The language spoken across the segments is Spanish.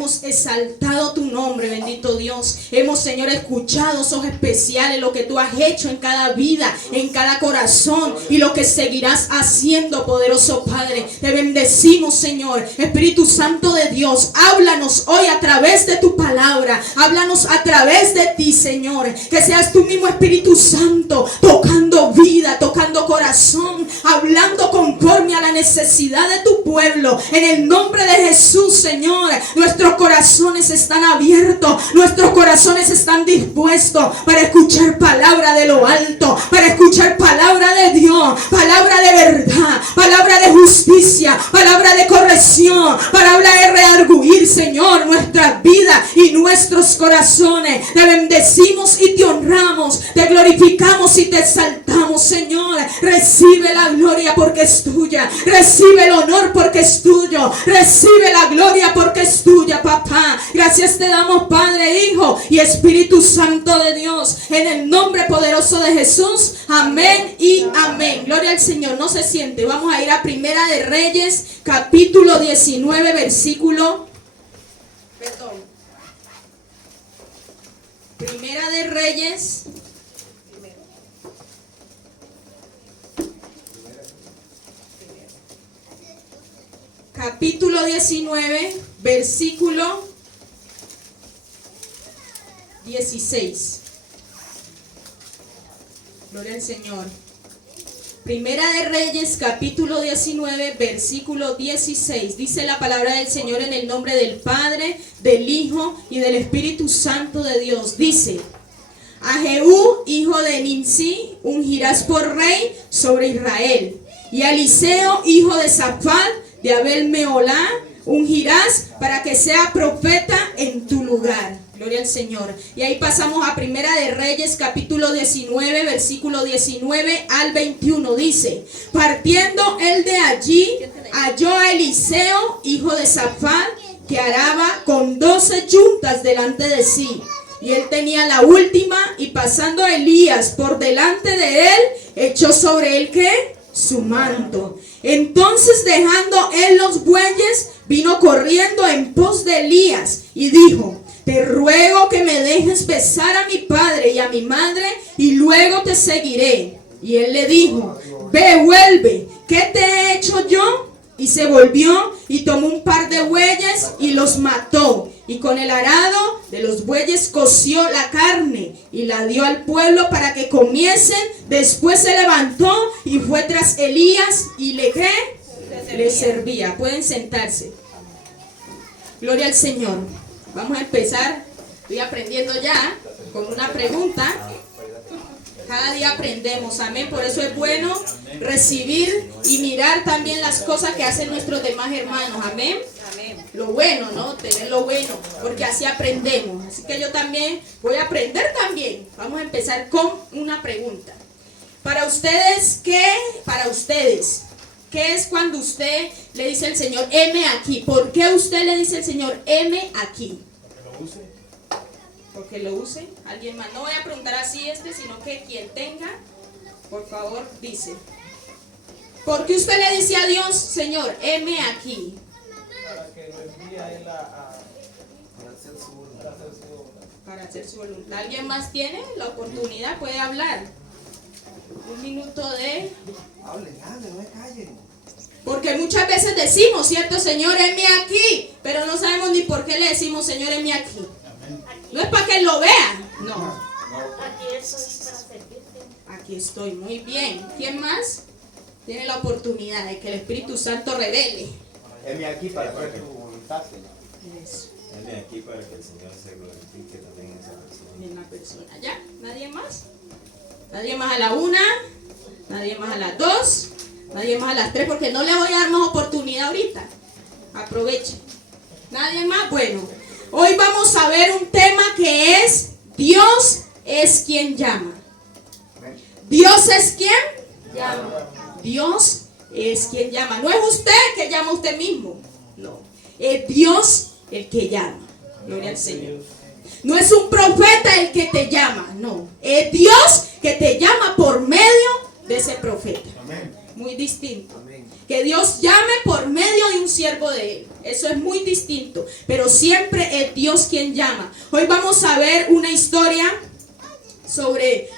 hemos exaltado tu nombre, bendito Dios. Hemos, Señor, escuchado esos especiales, lo que tú has hecho en cada vida, en cada corazón y lo que seguirás haciendo, poderoso Padre. Te bendecimos, Señor. Espíritu Santo de Dios, háblanos hoy a través de tu palabra. Háblanos a través de ti, Señor. Que seas tú mismo, Espíritu Santo, tocando vida, tocando corazón, hablando conforme a la necesidad de tu pueblo. En el nombre de Jesús, Señor, nuestros corazones están abiertos, nuestros corazones están dispuestos para escuchar palabra de lo alto, para escuchar palabra de Dios, palabra de verdad, palabra de justicia, palabra de corrección, palabra de redarguir, Señor, nuestras vidas y nuestros corazones. Te bendecimos y te honramos, te glorificamos y te exaltamos, Señor. Recibe la gloria porque es tuya, recibe el honor porque es tuyo, recibe la gloria porque es tuya, papá. Gracias te damos, Padre, Hijo y Espíritu Santo de Dios, en el nombre poderoso de Jesús. Amén y amén. Gloria al Señor. No se siente. Vamos a ir a Primera de Reyes, capítulo 19, versículo. Primera de Reyes. Capítulo 19, versículo 16. Gloria al Señor. Primera de Reyes, capítulo 19, versículo 16. Dice la palabra del Señor en el nombre del Padre, del Hijo y del Espíritu Santo de Dios. Dice: a Jehú, hijo de Nimsi, ungirás por rey sobre Israel. Y a Eliseo, hijo de Safat, de Abel Meolá, ungirás para que sea profeta en tu lugar. Gloria al Señor. Y ahí pasamos a Primera de Reyes, capítulo 19, versículo 19 al 21. Dice: partiendo él de allí, halló a Eliseo, hijo de Safat, que araba con 12 yuntas delante de sí. Y él tenía la última, y pasando Elías por delante de él, echó sobre él, ¿qué? Su manto. Entonces, dejando él los bueyes, vino corriendo en pos de Elías y dijo: te ruego que me dejes besar a mi padre y a mi madre, y luego te seguiré. Y él le dijo: ve, vuelve, ¿qué te he hecho yo? Y se volvió y tomó un par de bueyes y los mató. Y con el arado de los bueyes coció la carne y la dio al pueblo para que comiesen. Después se levantó y fue tras Elías y le servía. Pueden sentarse. Gloria al Señor. Vamos a empezar. Estoy aprendiendo ya con una pregunta. Cada día aprendemos, amén. Por eso es bueno recibir y mirar también las cosas que hacen nuestros demás hermanos, amén. Lo bueno, ¿no? Tener lo bueno, porque así aprendemos. Así que yo también voy a aprender también. Vamos a empezar con una pregunta. Para ustedes, ¿qué es cuando usted le dice al Señor, heme aquí? ¿Por qué usted le dice al Señor, heme aquí? Porque lo use. Alguien más. No voy a preguntar así sino que quien tenga, por favor, dice. ¿Por qué usted le dice a Dios, Señor, heme aquí? Para que lo envíe a él para hacer su voluntad. ¿Alguien más tiene la oportunidad? Puede hablar. Un minuto de... Hablen, no me callen. Porque muchas veces decimos, ¿cierto? Señor, heme aquí. Pero no sabemos ni por qué le decimos, Señor, heme aquí. No es para que Él lo vea. No. Aquí estoy para servirte. Aquí estoy, muy bien. ¿Quién más tiene la oportunidad de que el Espíritu Santo revele? Heme aquí para hacer tu voluntad, Señor. Eso. Heme aquí para que el Señor se glorifique también en esa persona. En la persona. ¿Ya? ¿Nadie más? Nadie más a la 1, nadie más a las 2, nadie más a las 3, porque no le voy a dar más oportunidad ahorita. Aproveche. ¿Nadie más? Bueno, hoy vamos a ver un tema que es: Dios es quien llama. ¿Dios es quien llama? Dios es quien llama. No es usted que llama a usted mismo. No. Es Dios el que llama. Gloria al Señor. No es un profeta el que te llama. No. Es Dios que te llama por medio de ese profeta. Amén. Muy distinto. Amén. Que Dios llame por medio de un siervo de Él. Eso es muy distinto. Pero siempre es Dios quien llama. Hoy vamos a ver una historia sobre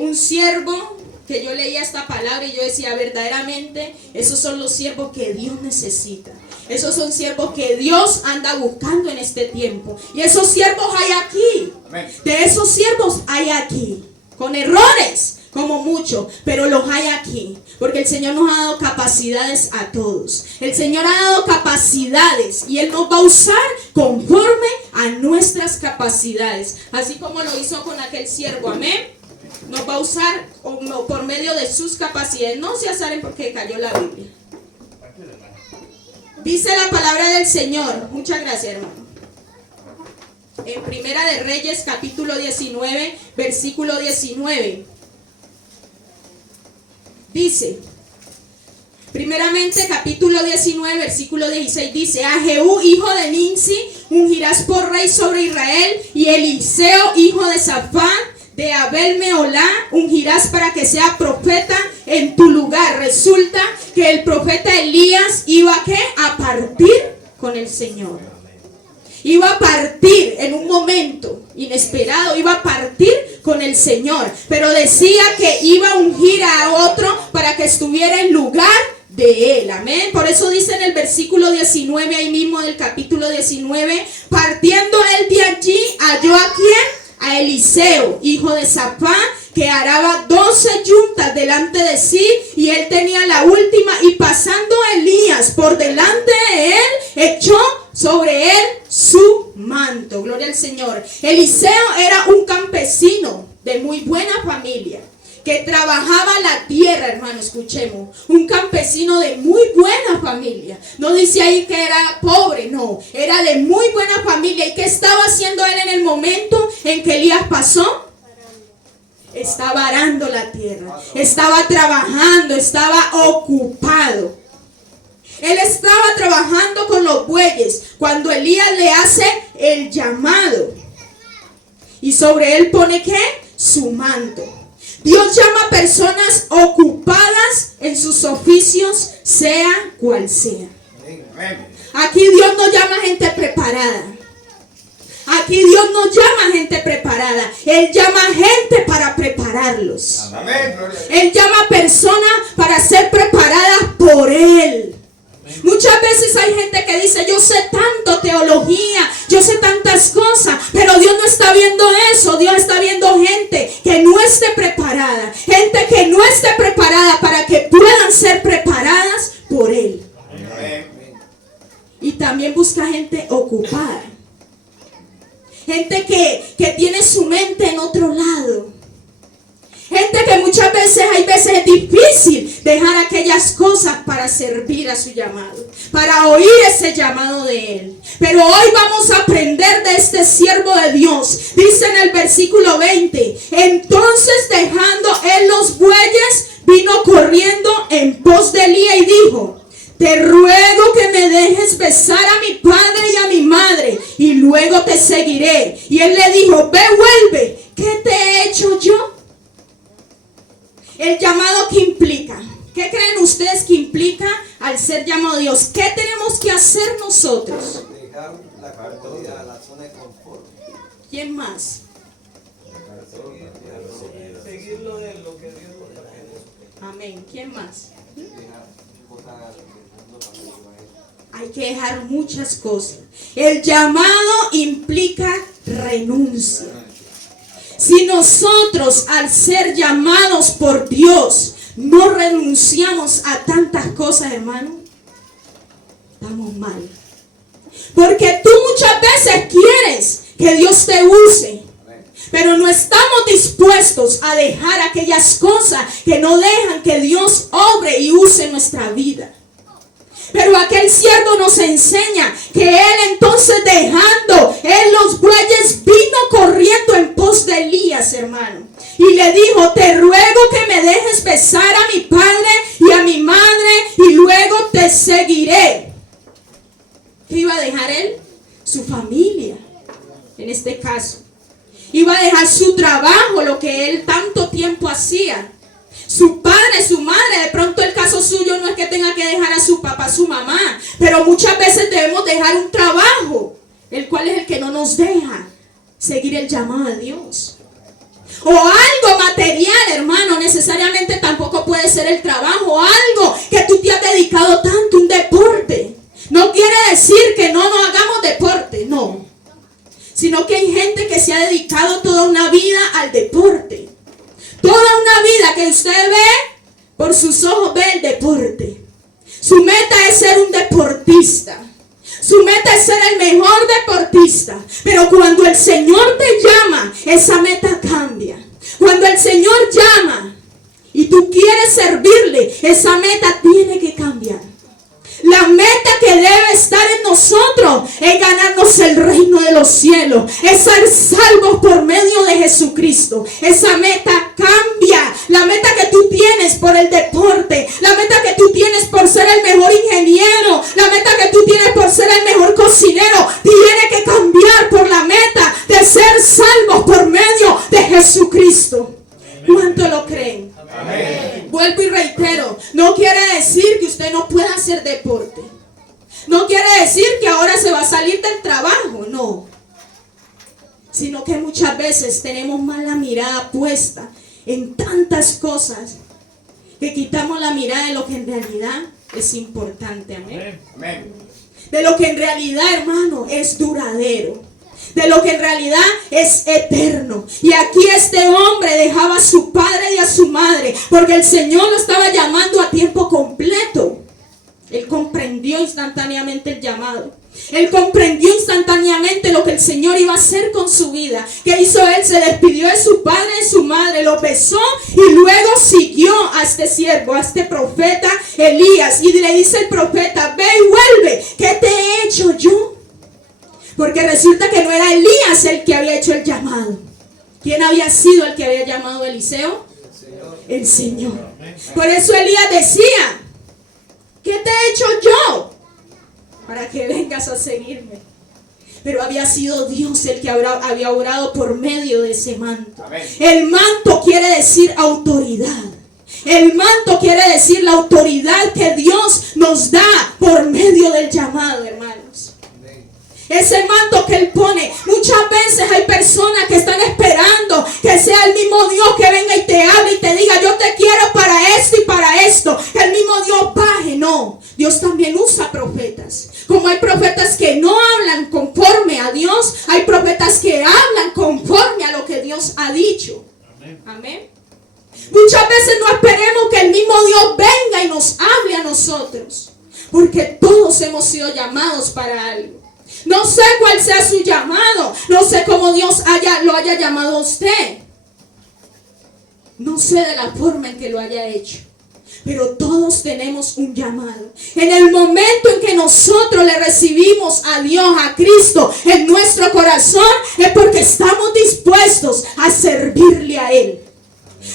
un siervo, que yo leía esta palabra y yo decía, verdaderamente, esos son los siervos que Dios necesita. Esos son siervos que Dios anda buscando en este tiempo. Y esos siervos hay aquí. Amén. De esos siervos hay aquí. Con errores, como mucho, pero los hay aquí. Porque el Señor nos ha dado capacidades a todos. El Señor ha dado capacidades y Él nos va a usar conforme a nuestras capacidades. Así como lo hizo con aquel siervo. Amén. Nos va a usar por medio de sus capacidades. No se azaren porque cayó la Biblia. Dice la palabra del Señor. Muchas gracias, hermano. En Primera de Reyes, capítulo 19, versículo 19. Dice, primeramente, capítulo 19, versículo 16, dice: a Jehú, hijo de Nimsi, ungirás por rey sobre Israel, y Eliseo, hijo de Safán, de Abel Meolá, ungirás para que sea profeta en tu lugar. Resulta que el profeta Elías iba a partir con el Señor. Iba a partir en un momento inesperado, iba a partir con el Señor. Pero decía que iba a ungir a otro para que estuviera en lugar de él. Amén. Por eso dice en el versículo 19, ahí mismo del capítulo 19, partiendo él de allí, halló a quién. A Eliseo, hijo de Safán, que araba 12 yuntas delante de sí, y él tenía la última, y pasando Elías por delante de él, echó sobre él su manto. Gloria al Señor. Eliseo era un campesino de muy buena familia, que trabajaba la tierra, hermano, escuchemos. Un campesino de muy buena familia. No dice ahí que era pobre, no. Era de muy buena familia. ¿Y qué estaba haciendo él en el momento en que Elías pasó? Estaba arando la tierra. Estaba trabajando, estaba ocupado. Él estaba trabajando con los bueyes cuando Elías le hace el llamado. Y sobre él pone ¿qué? Su manto. Dios llama a personas ocupadas en sus oficios, sea cual sea. Aquí Dios no llama a gente preparada. Aquí Dios no llama a gente preparada. Él llama a gente para prepararlos. Amén. Él llama a personas para ser preparadas por Él. Muchas veces hay gente que dice: yo sé tanto teología, yo sé tantas cosas, pero Dios no está viendo eso. Dios está viendo gente que no esté preparada, gente que no esté preparada para que puedan ser preparadas por Él. Amén. Y también busca gente ocupada, gente que tiene su mente en otro lado. Gente que muchas veces, hay veces es difícil dejar aquellas cosas para servir a su llamado, para oír ese llamado de Él. Pero hoy vamos a aprender de este siervo de Dios. Dice en el versículo 20: entonces dejando él los bueyes, vino corriendo en pos de Elías y dijo: te ruego que me dejes besar a mi padre y a mi madre, y luego te seguiré. Y él le dijo: ve, vuelve, ¿qué te he hecho yo? El llamado que implica. ¿Qué creen ustedes que implica al ser llamado a Dios? ¿Qué tenemos que hacer nosotros? Dejar la comodidad, la zona de confort. ¿Quién más? Seguirlo de lo que Dios nos está pidiendo. Amén. ¿Quién más? Dejar cosas que el mundo también lleva a eso. Hay que dejar muchas cosas. El llamado implica renuncia. Si nosotros, al ser llamados por Dios, no renunciamos a tantas cosas, hermano, estamos mal. Porque tú muchas veces quieres que Dios te use, pero no estamos dispuestos a dejar aquellas cosas que no dejan que Dios obre y use nuestra vida. Pero aquel siervo nos enseña que él entonces, dejando él los bueyes, vino corriendo en pos de Elías, hermano. Y le dijo: te ruego que me dejes besar a mi padre y a mi madre, y luego te seguiré. ¿Qué iba a dejar él? Su familia, en este caso. Iba a dejar su trabajo, lo que él tanto tiempo hacía. Su padre tenga que dejar a su papá, a su mamá, pero muchas veces debemos dejar un trabajo, el cual es el que no nos deja seguir el llamado de Dios. O algo material, hermano, necesariamente tampoco puede ser el trabajo, algo que tú te has dedicado tanto, un deporte. No quiere decir que no hagamos deporte, no. Sino que hay gente que se ha dedicado toda una vida al deporte. Toda una vida que usted ve, por sus ojos ve el deporte. Su meta es ser un deportista. Su meta es ser el mejor deportista. Pero cuando el Señor te llama, esa meta cambia. Cuando el Señor llama y tú quieres servirle, esa meta tiene que cambiar. La meta que debe estar en nosotros es ganarnos el reino de los cielos, es ser salvos por medio de Jesucristo. Esa meta cambia. La meta que tú tienes por el deporte, la meta que tú tienes por ser el mejor ingeniero, la meta que tú tienes por ser el mejor cocinero, tiene que cambiar por la meta de ser salvos por medio de Jesucristo. ¿Cuánto lo creen? Amén. Vuelvo y reitero, no quiere decir que usted no pueda hacer deporte. No quiere decir que ahora se va a salir del trabajo, no. Sino que muchas veces tenemos más la mirada puesta en tantas cosas que quitamos la mirada de lo que en realidad es importante. Amén. Amén. De lo que en realidad, hermano, es duradero. De lo que en realidad es eterno. Y aquí este hombre dejaba a su padre y a su madre, porque el Señor lo estaba llamando a tiempo completo. Él comprendió instantáneamente el llamado. Él comprendió instantáneamente lo que el Señor iba a hacer con su vida. ¿Qué hizo él? Se despidió de su padre y de su madre, lo besó y luego siguió a este siervo, a este profeta Elías. Y le dice el profeta: ve y vuelve, ¿qué te he hecho yo? Porque resulta que no era Elías el que había hecho el llamado. ¿Quién había sido el que había llamado a Eliseo? El Señor. Por eso Elías decía: ¿qué te he hecho yo para que vengas a seguirme? Pero había sido Dios el que había orado por medio de ese manto. El manto quiere decir autoridad. El manto quiere decir la autoridad que Dios nos da por medio del llamado, hermanos. Ese manto que Él pone. Muchas veces hay personas que están esperando que sea el mismo Dios que venga y te hable y te diga: yo te quiero para esto y para esto. Que el mismo Dios baje. No, Dios también usa profetas. Como hay profetas que no hablan conforme a Dios, hay profetas que hablan conforme a lo que Dios ha dicho. Amén. Muchas veces no esperemos que el mismo Dios venga y nos hable a nosotros, porque todos hemos sido llamados para algo. No sé cuál sea su llamado. No sé cómo Dios lo haya llamado a usted. No sé de la forma en que lo haya hecho. Pero todos tenemos un llamado. En el momento en que nosotros le recibimos a Dios, a Cristo, en nuestro corazón, es porque estamos dispuestos a servirle a Él.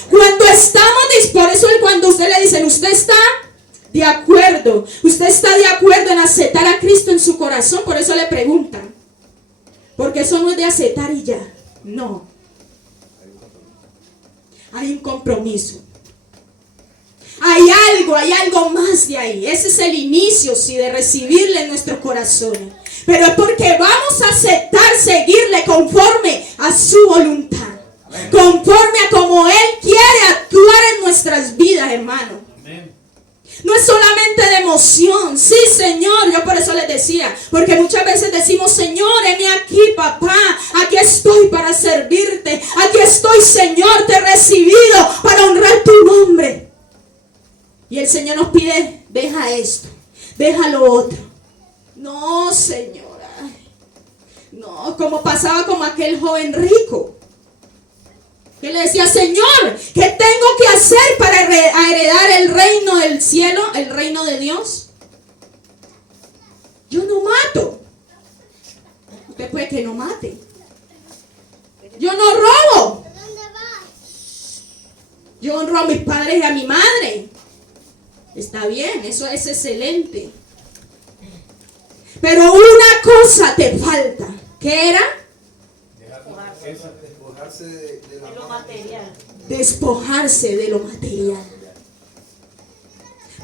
Cuando estamos dispuestos, por eso es cuando usted le dicen: usted está de acuerdo, usted está de acuerdo en aceptar a Cristo en su corazón. Por eso le preguntan, porque eso no es de aceptar y ya. No, hay un compromiso. Hay algo más de ahí. Ese es el inicio, sí, de recibirle en nuestro corazón. Pero es porque vamos a aceptar seguirle conforme a su voluntad, conforme a como Él quiere actuar en nuestras vidas, hermano. No es solamente de emoción. Sí, Señor, yo por eso les decía, porque muchas veces decimos: Señor, heme aquí, papá, aquí estoy para servirte, aquí estoy, Señor, te he recibido para honrar tu nombre. Y el Señor nos pide: deja esto, deja lo otro. No, Señora, no, como pasaba como aquel joven rico, que le decía: Señor, ¿qué tengo que hacer para heredar el reino del cielo, el reino de Dios? Yo no mato. Usted puede que no mate. Yo no robo. Yo honro a mis padres y a mi madre. Está bien, eso es excelente. Pero una cosa te falta. ¿Qué era? Despojarse de lo material. Despojarse de lo material.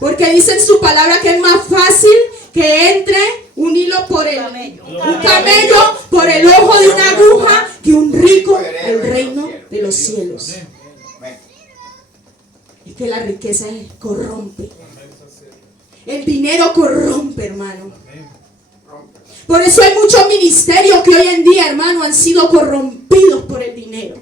Porque dice en su palabra que es más fácil que entre un hilo por un camello por el ojo de una aguja que un rico el reino de los cielos. Es que la riqueza corrompe. El dinero corrompe, hermano. Por eso hay muchos ministerios que hoy en día, hermano, han sido corrompidos por el dinero.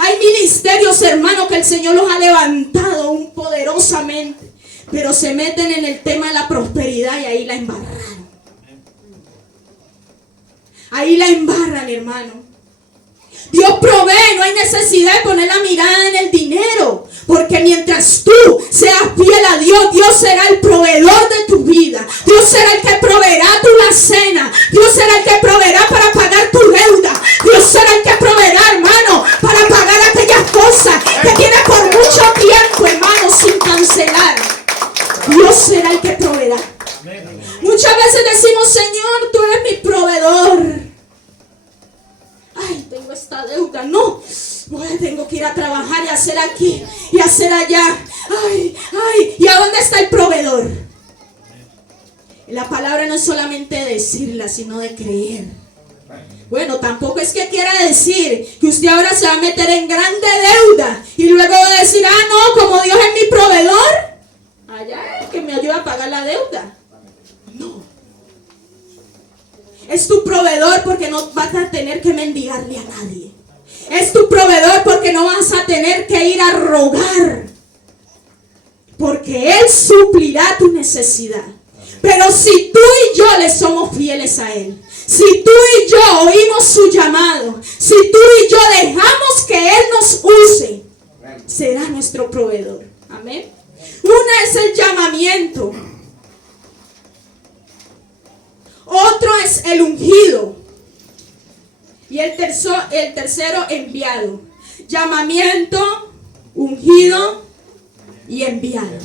Hay ministerios, hermano, que el Señor los ha levantado aún poderosamente, pero se meten en el tema de la prosperidad y ahí la embarran. Ahí la embarran, hermano. Dios provee, no hay necesidad de poner la mirada en el dinero, porque mientras tú seas fiel a Dios, Dios será el proveedor de tu vida. Dios será el que proveerá tu cena. Dios será el que proveerá para pagar tu deuda. Dios será el que proveerá, hermano, para pagar aquellas cosas que tienes por mucho tiempo, hermano, sin cancelar. Dios será el que proveerá. Muchas veces decimos: Señor, tú eres mi proveedor. Ay, tengo esta deuda. No, tengo que ir a trabajar y hacer aquí y hacer allá. Ay, ¿y a dónde está el proveedor? La palabra no es solamente decirla, sino de creer. Bueno, tampoco es que quiera decir que usted ahora se va a meter en grande deuda y luego va a decir: no, como Dios es mi proveedor, allá es que me ayuda a pagar la deuda. No. Es tu proveedor porque no vas a tener que mendigarle a nadie. Es tu proveedor porque no vas a tener que ir a rogar, porque Él suplirá tu necesidad. Pero si tú y yo le somos fieles a Él, si tú y yo oímos su llamado, si tú y yo dejamos que Él nos use, será nuestro proveedor. Amén. Una es el llamamiento. Otro es el ungido. Y el tercero enviado. Llamamiento, ungido y enviado.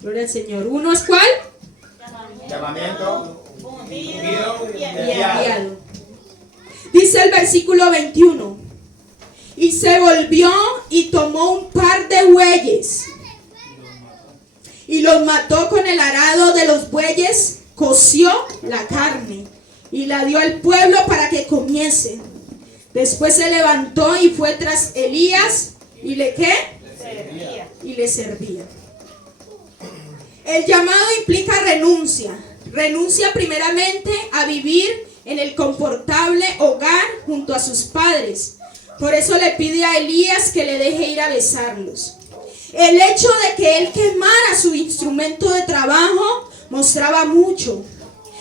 Gloria al Señor. ¿Uno es cuál? Llamamiento, ungido y Y enviado. enviado. Dice el versículo 21. Y se volvió y tomó un par de bueyes y los mató con el arado de los bueyes, coció la carne y la dio al pueblo para que comiesen. Después se levantó y fue tras Elías y le ¿qué? Servía. Y le servía. El llamado implica renuncia. Renuncia primeramente a vivir en el confortable hogar junto a sus padres. Por eso le pide a Elías que le deje ir a besarlos. El hecho de que él quemara su instrumento de trabajo mostraba mucho,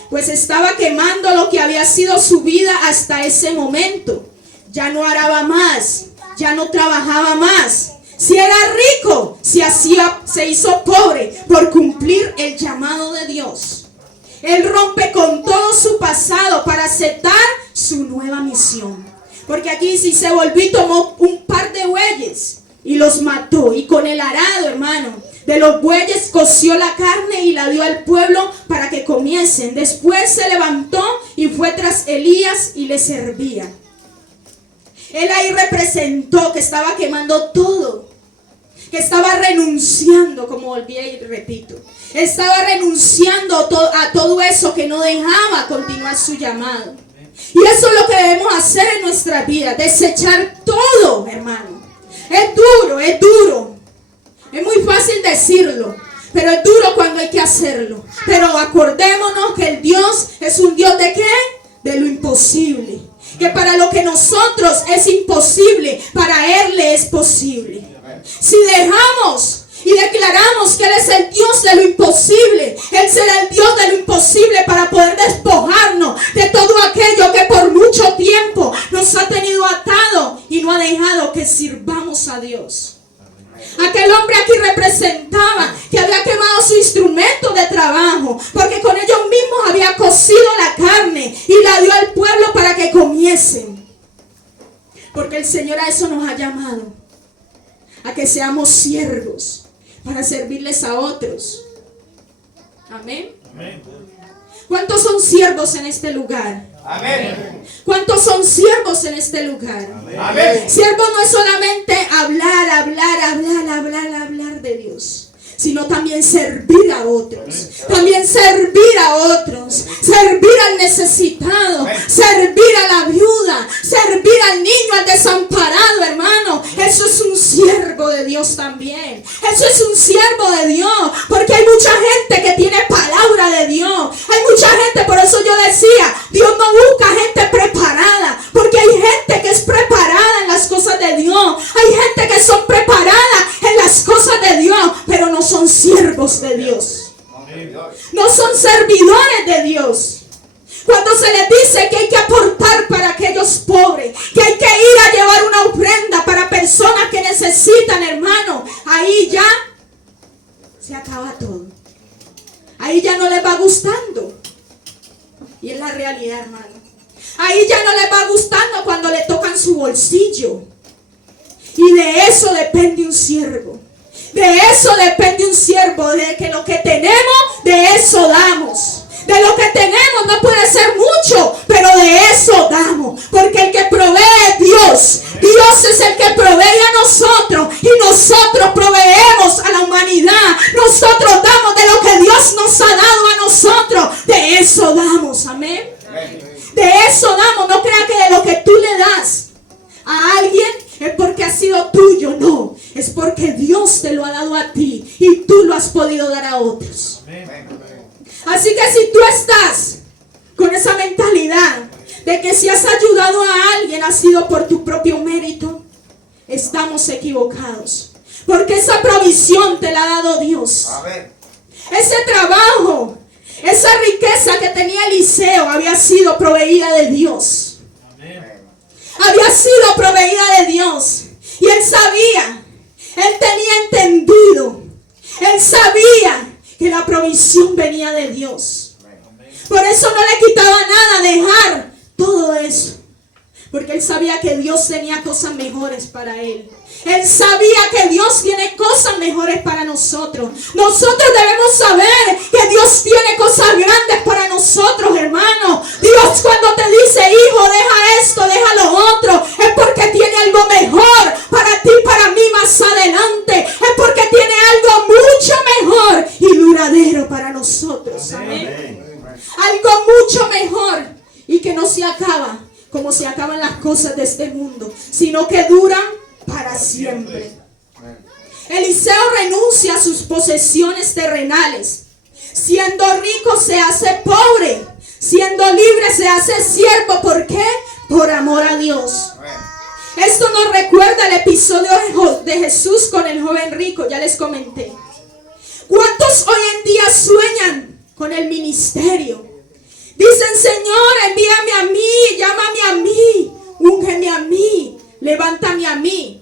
pues estaba quemando lo que había sido su vida hasta ese momento. Ya no araba más, ya no trabajaba más. Si era rico, se hizo pobre por cumplir el llamado de Dios. Él rompe con todo su pasado para aceptar su nueva misión. Porque aquí sí se volvió y tomó un par de bueyes y los mató. Y con el arado, hermano, de los bueyes coció la carne y la dio al pueblo para que comiesen. Después se levantó y fue tras Elías y le servía. Él ahí representó que estaba quemando todo, que estaba renunciando, como volví y repito. Estaba renunciando a todo eso que no dejaba continuar su llamado. Y eso es lo que debemos hacer en nuestra vida, desechar todo, hermano. Es duro, es duro. Es muy fácil decirlo, pero es duro cuando hay que hacerlo. Pero acordémonos que el Dios es un Dios ¿de qué? De lo imposible. Que para lo que nosotros es imposible, para Él le es posible. Si dejamos y declaramos que Él es el Dios de lo imposible, Él será el Dios de lo imposible para poder despojarnos de todo aquello que por mucho tiempo nos ha tenido atado y no ha dejado que sirvamos a Dios. Aquel hombre aquí representaba que había quemado su instrumento de trabajo, porque con ellos mismos había cocido la carne y la dio al pueblo para que comiesen. Porque el Señor a eso nos ha llamado, a que seamos siervos para servirles a otros. Amén. Amén. ¿Cuántos son siervos en este lugar? Amén. ¿Cuántos son siervos en este lugar? Amén. Siervo no es solamente hablar de Dios. sino también servir a otros. También servir a otros. Servir al necesitado. Servir a la viuda. Servir al niño, al desamparado, hermano. Eso es un siervo de Dios también. Eso es un siervo de Dios. Porque hay mucha gente que tiene palabra de Dios. Hay mucha gente, por eso yo decía, Dios no busca gente preparada. Porque hay gente que es preparada en las cosas de Dios. Hay gente que son preparadas en las cosas de Dios, pero no son siervos de Dios. No son servidores de Dios. Cuando se les dice que hay que aportar para aquellos pobres, que hay que ir a llevar una ofrenda para personas que necesitan, hermano, ahí ya se acaba todo. Ahí ya no les va gustando. Y es la realidad, hermano. Ahí ya no les va gustando cuando le tocan su bolsillo. Y de eso depende un siervo. De eso depende un siervo. De que lo que tenemos, de eso damos. De lo que tenemos no puede ser mucho, pero de eso damos. Porque el que provee es Dios. Dios es el que provee a nosotros. Y nosotros proveemos a la humanidad. Nosotros damos de lo que Dios nos ha dado a nosotros. De eso damos. Amén. De eso damos. No crea que de lo que tú le das a alguien es porque ha sido tuyo. No, es porque Dios te lo ha dado a ti y tú lo has podido dar a otros. Así que si tú estás con esa mentalidad de que si has ayudado a alguien ha sido por tu propio mérito, estamos equivocados. Porque esa provisión te la ha dado Dios. Ese trabajo, esa riqueza que tenía Eliseo había sido proveída de Dios. Había sido proveída de Dios. Y él sabía, él tenía entendido, él sabía que la provisión venía de Dios. Por eso no le quitaba nada dejar todo eso. Porque él sabía que Dios tenía cosas mejores para él. Él sabía que Dios tiene cosas mejores para nosotros. Nosotros debemos saber que Dios tiene cosas grandes para nosotros, hermano. Dios cuando te dice, hijo, deja esto, deja lo otro, es porque tiene algo mejor para ti, para mí más adelante. Es porque tiene algo mucho mejor y duradero para nosotros. Amén. Algo mucho mejor y que no se acaba como se acaban las cosas de este mundo, sino que duran para siempre. Eliseo renuncia a sus posesiones terrenales. Siendo rico se hace pobre. Siendo libre se hace siervo. ¿Por qué? Por amor a Dios. Esto nos recuerda el episodio de Jesús con el joven rico. Ya les comenté. ¿Cuántos hoy en día sueñan con el ministerio? Dicen, Señor, envíame a mí, llámame a mí, úngeme a mí, levántame a mí.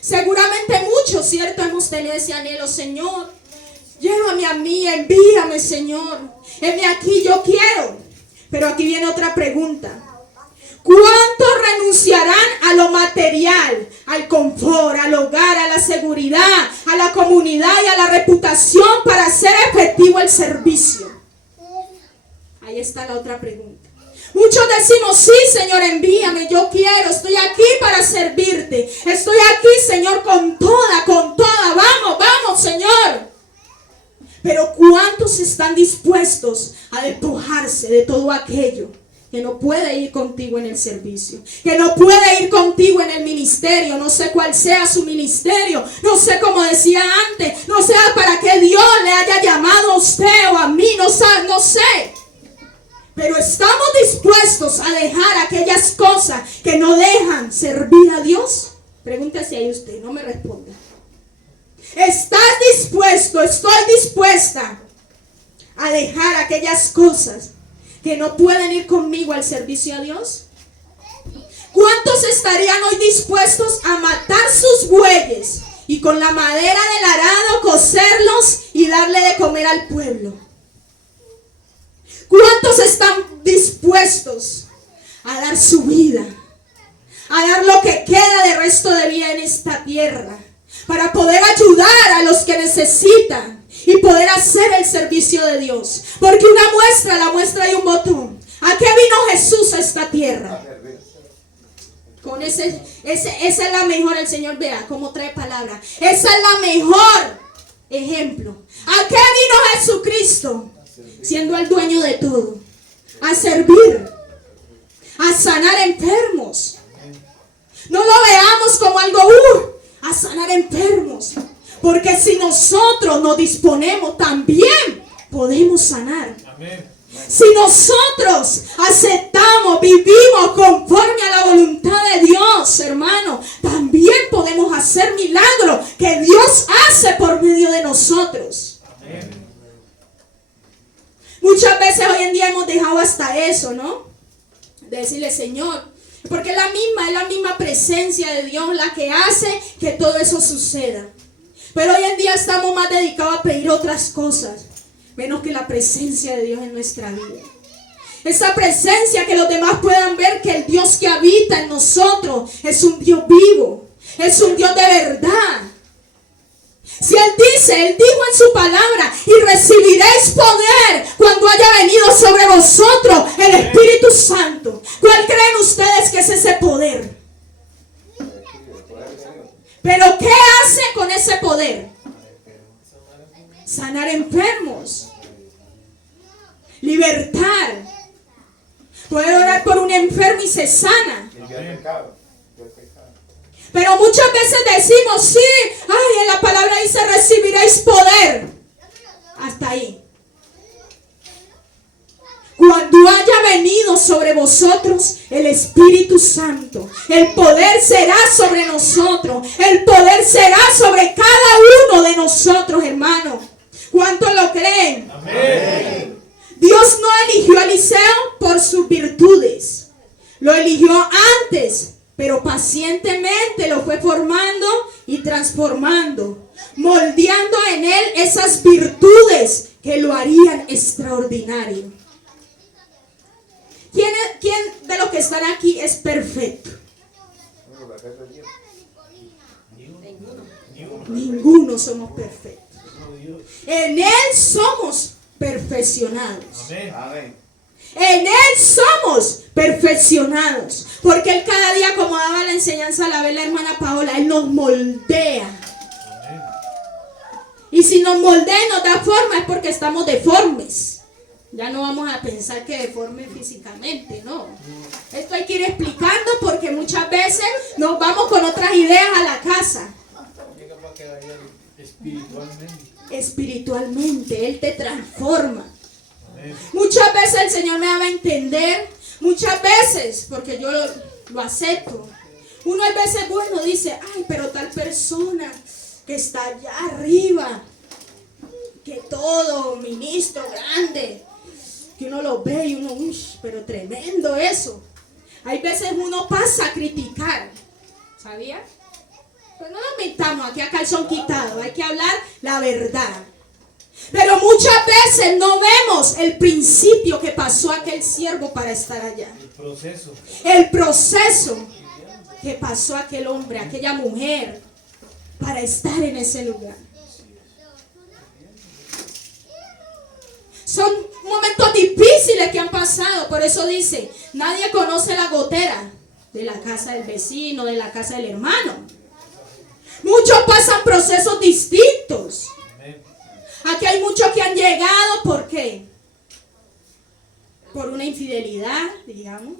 Seguramente muchos, ¿cierto? Hemos tenido ese anhelo, Señor, llévame a mí, envíame, Señor. Heme aquí, yo quiero. Pero aquí viene otra pregunta. ¿Cuántos renunciarán a lo material, al confort, al hogar, a la seguridad, a la comunidad y a la reputación para hacer efectivo el servicio? Ahí está la otra pregunta. Muchos decimos, sí, Señor, envíame, yo quiero, estoy aquí para servirte. Estoy aquí, Señor, con toda, vamos, Señor. Pero ¿cuántos están dispuestos a despojarse de todo aquello que no puede ir contigo en el servicio? Que no puede ir contigo en el ministerio. No sé cuál sea su ministerio. No sé, como decía antes, no sé para qué Dios le haya llamado a usted o a mí, no sé. Pero estamos dispuestos a dejar aquellas cosas que no dejan servir a Dios. Pregúntese ahí usted, no me responda. ¿Estás dispuesto? Estoy dispuesta a dejar aquellas cosas que no pueden ir conmigo al servicio a Dios. ¿Cuántos estarían hoy dispuestos a matar sus bueyes y con la madera del arado cocerlos y darle de comer al pueblo? ¿Cuántos están dispuestos a dar su vida, a dar lo que queda de resto de vida en esta tierra, para poder ayudar a los que necesitan y poder hacer el servicio de Dios? Porque la muestra de un botón. ¿A qué vino Jesús a esta tierra? Con esa es la mejor, el Señor vea cómo trae palabra. Esa es la mejor Ejemplo. ¿A qué vino Jesucristo? Siendo el dueño de todo. A servir. A sanar enfermos. No lo veamos como algo a sanar enfermos. Porque si nosotros nos disponemos, también podemos sanar. Si nosotros aceptamos, vivimos conforme a la voluntad de Dios, hermano, también podemos hacer milagros que Dios hace por medio de nosotros. Muchas veces hoy en día hemos dejado hasta eso, ¿no? De decirle, Señor, porque es la misma presencia de Dios la que hace que todo eso suceda. Pero hoy en día estamos más dedicados a pedir otras cosas, menos que la presencia de Dios en nuestra vida. Esa presencia que los demás puedan ver que el Dios que habita en nosotros es un Dios vivo, es un Dios de verdad. Si Él dijo en su palabra, y recibiréis poder cuando haya venido sobre vosotros el Espíritu Santo. ¿Cuál creen ustedes que es ese poder? Pero ¿qué hace con ese poder? Sanar enfermos, libertar. Puede orar por un enfermo y se sana. Pero muchas veces decimos, sí, ay, en la palabra dice recibiréis poder. Hasta ahí. Cuando haya venido sobre vosotros el Espíritu Santo, el poder será sobre nosotros. El poder será sobre cada uno de nosotros, hermano. ¿Cuántos lo creen? Amén. Dios no eligió a Eliseo por sus virtudes. Lo eligió antes, pero pacientemente lo fue formando y transformando, moldeando en él esas virtudes que lo harían extraordinario. ¿Quién de los que están aquí es perfecto? Ninguno somos perfectos. En Él somos perfeccionados. Amén. En Él somos perfeccionados. Porque Él cada día, como daba la enseñanza a la vez la hermana Paola, Él nos moldea. Y si nos moldea y nos da forma es porque estamos deformes. Ya no vamos a pensar que deforme físicamente, no. Esto hay que ir explicando porque muchas veces nos vamos con otras ideas a la casa. Espiritualmente, Él te transforma. Muchas veces el Señor me daba a entender, muchas veces, porque yo lo acepto. Uno a veces, bueno, dice, ay, pero tal persona que está allá arriba, que todo, ministro grande, que uno lo ve y uno, pero tremendo eso. Hay veces uno pasa a criticar, ¿sabía? Pero no nos metamos aquí a calzón quitado, hay que hablar la verdad. Pero muchas veces no vemos el principio que pasó aquel siervo para estar allá. El proceso que pasó aquel hombre, aquella mujer, para estar en ese lugar. Son momentos difíciles que han pasado. Por eso dice, nadie conoce la gotera de la casa del vecino, de la casa del hermano. Muchos pasan procesos distintos. Aquí hay muchos que han llegado, ¿por qué? Por una infidelidad, digamos.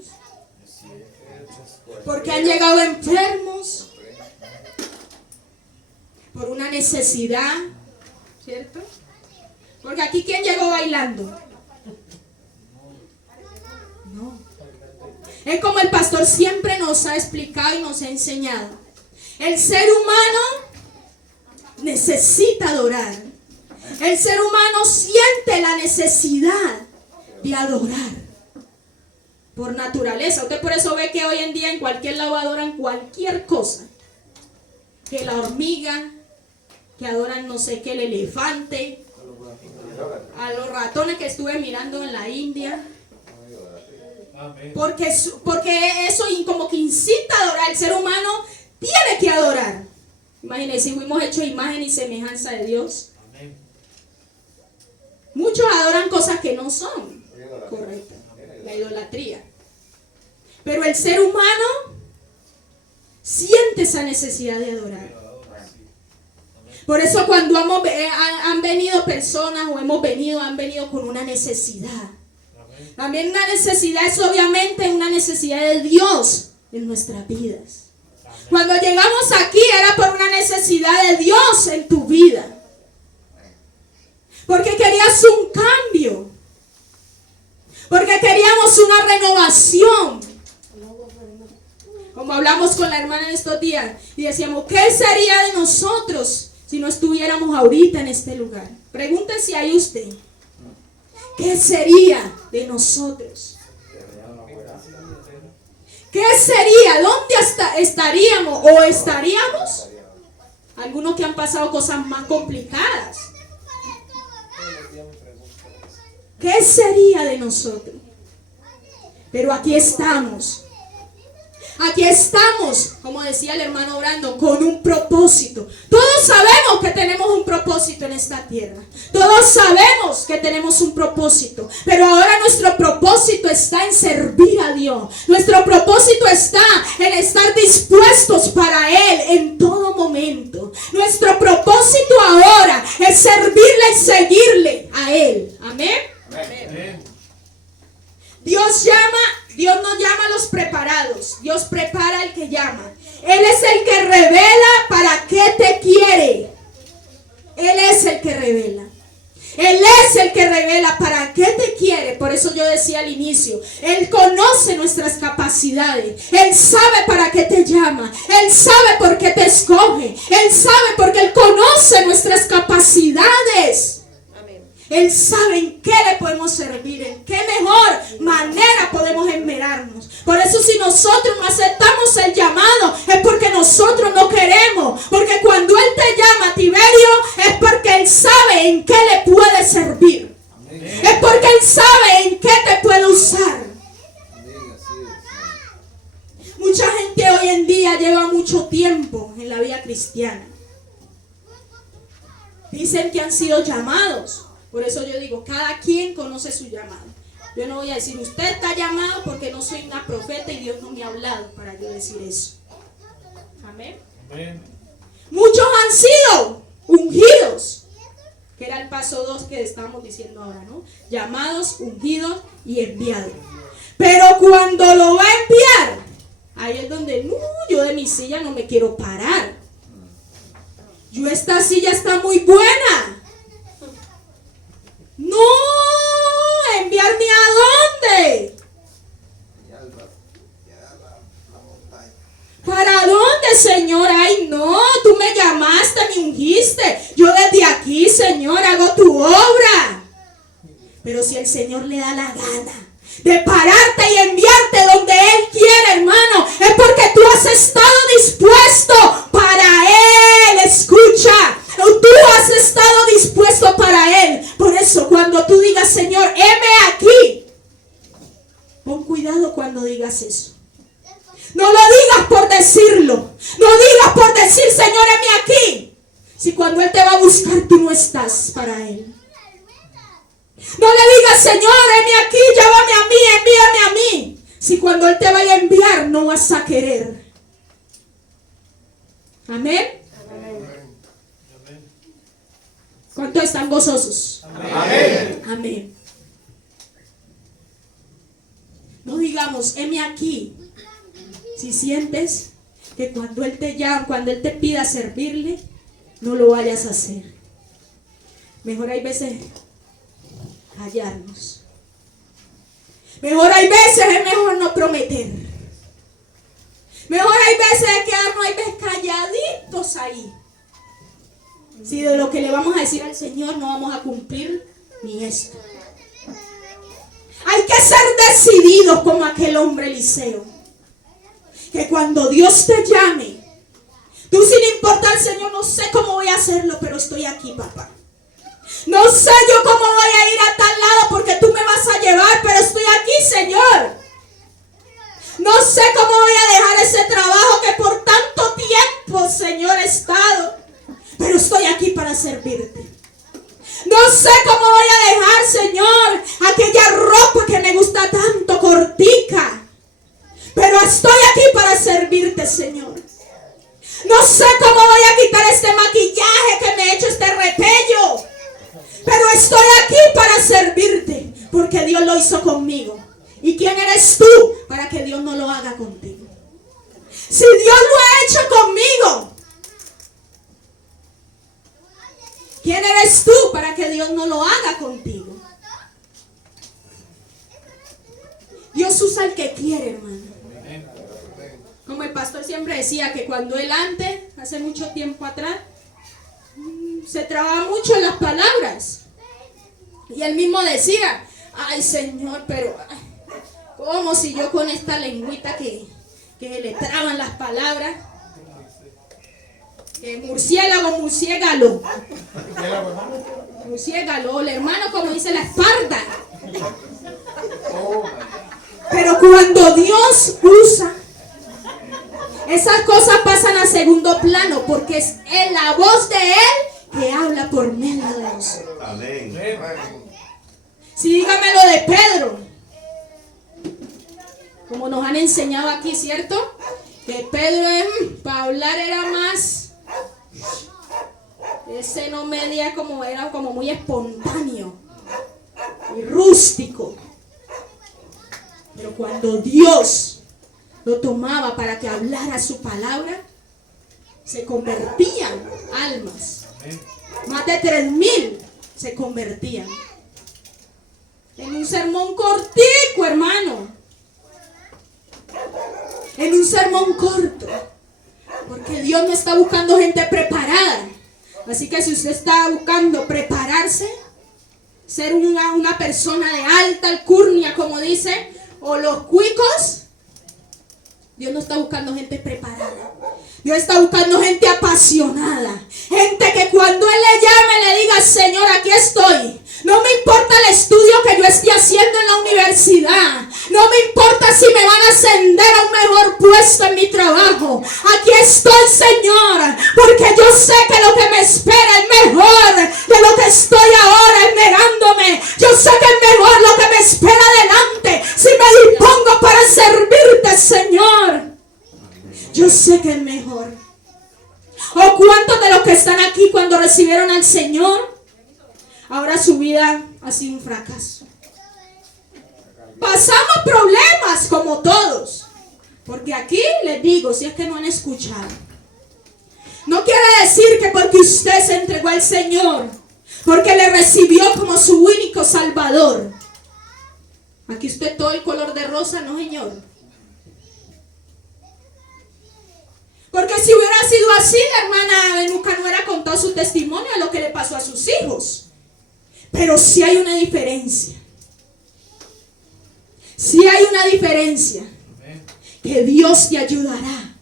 Porque han llegado enfermos. Por una necesidad, ¿cierto? Porque aquí, ¿quién llegó bailando? No. Es como el pastor siempre nos ha explicado y nos ha enseñado. El ser humano necesita adorar. El ser humano siente la necesidad de adorar. Por naturaleza. Usted por eso ve que hoy en día en cualquier lado adoran cualquier cosa. Que la hormiga, que adoran no sé qué, el elefante, a los ratones que estuve mirando en la India. Porque eso como que incita a adorar. El ser humano tiene que adorar. Imagínense, si fuimos hechos imagen y semejanza de Dios. Muchos adoran cosas que no son correctas. La idolatría. Pero el ser humano siente esa necesidad de adorar. Por eso cuando han venido personas o han venido con una necesidad. También una necesidad es obviamente una necesidad de Dios en nuestras vidas. Cuando llegamos aquí era por una necesidad de Dios en tu vida. Porque querías un cambio. Porque queríamos una renovación. Como hablamos con la hermana en estos días y decíamos, ¿qué sería de nosotros si no estuviéramos ahorita en este lugar? Pregúntese ahí usted, ¿qué sería de nosotros? ¿Qué sería? ¿Dónde estaríamos o estaríamos? Algunos que han pasado cosas más complicadas. ¿Qué sería de nosotros? Pero aquí estamos. Aquí estamos, como decía el hermano Brando, con un propósito. Todos sabemos que tenemos un propósito en esta tierra. Todos sabemos que tenemos un propósito. Pero ahora nuestro propósito está en servir a Dios. Nuestro propósito está en estar dispuestos para Él en todo momento. Nuestro propósito ahora es servirle y seguirle a Él. Amén. Amén. Dios no llama a los preparados. Dios prepara al que llama. Él es el que revela para qué te quiere. Él es el que revela. Él es el que revela para qué te quiere. Por eso yo decía al inicio, Él conoce nuestras capacidades. Él sabe para qué te llama. Él sabe por qué te escoge. Él sabe porque Él conoce nuestras capacidades. Él sabe en qué le podemos servir, en qué mejor manera podemos esmerarnos. Por eso si nosotros no aceptamos el llamado es porque nosotros no queremos. Porque cuando Él te llama, Tiberio, es porque Él sabe en qué le puede servir. Amén. Es porque Él sabe en qué te puede usar. Mucha gente hoy en día lleva mucho tiempo en la vida cristiana. Dicen que han sido llamados. Por eso yo digo, cada quien conoce su llamado. Yo no voy a decir, usted está llamado porque no soy una profeta y Dios no me ha hablado para yo decir eso. Amén. Amén. Muchos han sido ungidos, que era el paso 2 que estamos diciendo ahora, ¿no? Llamados, ungidos y enviados. Pero cuando lo va a enviar, ahí es donde, no, yo de mi silla no me quiero parar. Esta silla está muy buena. No, ¿enviarme a dónde? ¿Para dónde, Señor? Ay, no, tú me llamaste, me ungiste. Yo desde aquí, Señor, hago tu obra. Pero si el Señor le da la gana de pararte y enviarte donde Él quiere, hermano, es porque tú has estado dispuesto para Él. Escucha, tú has estado dispuesto para Él. Por eso cuando tú digas, Señor, heme aquí, pon cuidado cuando digas eso. No lo digas por decirlo. No digas por decir, Señor, heme aquí. Si cuando Él te va a buscar, tú no estás para Él. No le digas, Señor, heme aquí, llévame a mí, envíame a mí. Si cuando Él te vaya a enviar, no vas a querer. Amén. ¿Cuántos están gozosos? Amén. Amén. No digamos, heme aquí. Si sientes que cuando Él te llama, cuando Él te pida servirle, no lo vayas a hacer. Mejor hay veces callarnos. Mejor hay veces, es mejor no prometer. Mejor hay veces quedarnos hay veces calladitos ahí. Si de lo que le vamos a decir al Señor no vamos a cumplir ni esto. Hay que ser decididos como aquel hombre Eliseo. Que cuando Dios te llame, tú sin importar, Señor, no sé cómo voy a hacerlo, pero estoy aquí, papá. No sé yo cómo voy a ir a tal lado porque tú me vas a llevar, pero estoy aquí, Señor. No sé cómo voy a dejar ese trabajo que por tanto tiempo, Señor, he estado, pero estoy aquí para servirte. No sé cómo voy a dejar, Señor, aquella ropa que me gusta tanto, cortica, pero estoy aquí para servirte, Señor. No sé cómo voy a quitar este maquillaje que me porque Dios lo hizo conmigo. ¿Y quién eres tú para que Dios no lo haga contigo? Si Dios lo ha hecho conmigo, ¿quién eres tú para que Dios no lo haga contigo? Dios usa al que quiere, hermano. Como el pastor siempre decía, que cuando él antes, hace mucho tiempo atrás, se trababa mucho en las palabras. Y él mismo decía, ay Señor, pero ¿cómo si yo con esta lengüita que le traban las palabras? Murciélago, murciégalo. Murciégalo, el hermano como dice la Esparta. Pero cuando Dios usa, esas cosas pasan a segundo plano, porque es la voz de Él que habla por medio de nosotros. Amén. Sí, dígame lo de Pedro. Como nos han enseñado aquí, ¿cierto? Que Pedro para hablar era más. Ese no medía como era como muy espontáneo y rústico. Pero cuando Dios lo tomaba para que hablara su palabra, se convertían almas. Más de 3,000 se convertían. En un sermón cortico, hermano. En un sermón corto. Porque Dios no está buscando gente preparada. Así que si usted está buscando prepararse, ser una persona de alta alcurnia, como dice, o los cuicos, Dios no está buscando gente preparada. Dios está buscando gente apasionada. Gente que cuando Él le llame le diga, Señor, aquí estoy. No me importa el estudio que yo esté haciendo en la universidad. No me importa si me van a ascender a un mejor puesto en mi trabajo. Aquí estoy, Señor, porque yo sé que lo que me espera es mejor de lo que estoy ahora esmerándome. Yo sé que es mejor lo que me espera adelante si me dispongo para servirte, Señor. Yo sé que es mejor. ¿O cuántos de los que están aquí cuando recibieron al Señor, ahora su vida ha sido un fracaso? Pasamos problemas como todos. Porque aquí les digo, si es que no han escuchado, no quiere decir que porque usted se entregó al Señor, porque le recibió como su único Salvador, aquí usted todo el color de rosa, no, señor. Porque si hubiera sido así, la hermana nunca no hubiera contado su testimonio de lo que le pasó a sus hijos. Pero sí hay una diferencia. Sí hay una diferencia. Que Dios te ayudará.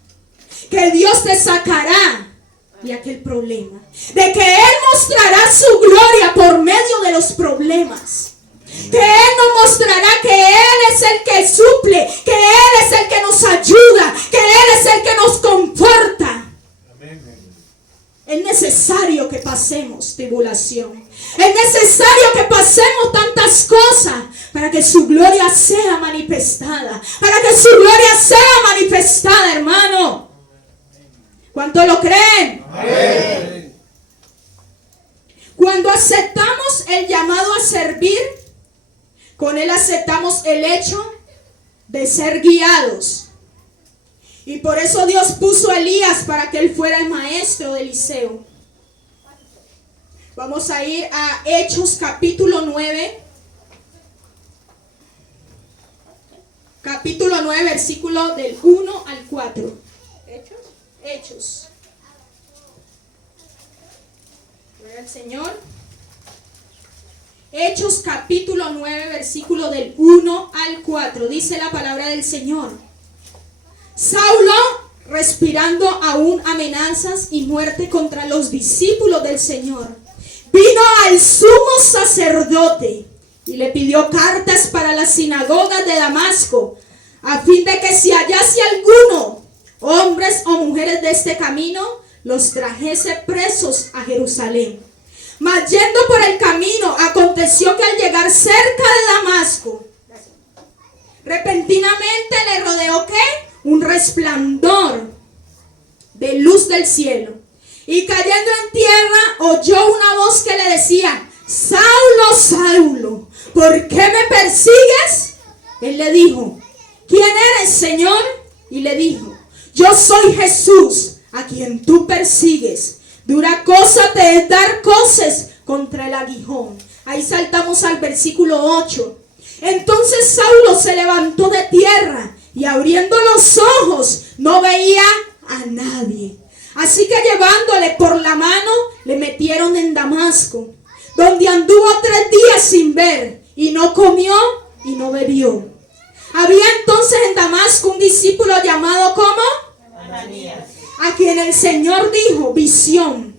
Que Dios te sacará de aquel problema. De que Él mostrará su gloria por medio de los problemas. Que Él nos mostrará que Él es el que suple, que Él es el que nos ayuda, que Él es el que nos conforta. Es necesario que pasemos tribulación. Es necesario que pasemos tantas cosas para que su gloria sea manifestada. Para que su gloria sea manifestada, hermano. ¿Cuántos lo creen? Amén. Cuando aceptamos el llamado a servir, con Él aceptamos el hecho de ser guiados. Y por eso Dios puso a Elías para que él fuera el maestro de Eliseo. Vamos a ir a Hechos capítulo 9. Capítulo 9, versículo del 1 al 4. Hechos. Gloria al Señor. Hechos capítulo 9, versículo del 1 al 4. Dice la palabra del Señor. Saulo, respirando aún amenazas y muerte contra los discípulos del Señor, vino al sumo sacerdote y le pidió cartas para las sinagogas de Damasco, a fin de que si hallase alguno, hombres o mujeres de este camino, los trajese presos a Jerusalén. Mas yendo por el camino, aconteció que al llegar cerca de Damasco, repentinamente le rodeó ¿qué? Un resplandor de luz del cielo. Y cayendo en tierra, oyó una voz que le decía: Saulo, Saulo, ¿por qué me persigues? Él le dijo, ¿quién eres, Señor? Y le dijo, yo soy Jesús, a quien tú persigues. Dura cosa te es dar coces contra el aguijón. Ahí saltamos al versículo 8. Entonces Saulo se levantó de tierra y abriendo los ojos no veía a nadie. Así que llevándole por la mano le metieron en Damasco, donde anduvo 3 días sin ver y no comió y no bebió. Había entonces en Damasco un discípulo llamado ¿cómo? Ananías. A quien el Señor dijo, visión,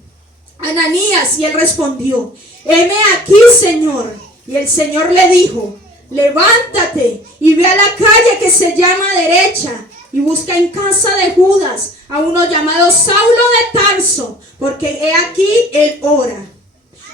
Ananías, y él respondió, heme aquí, Señor. Y el Señor le dijo, levántate y ve a la calle que se llama Derecha y busca en casa de Judas a uno llamado Saulo de Tarso, porque he aquí él ora.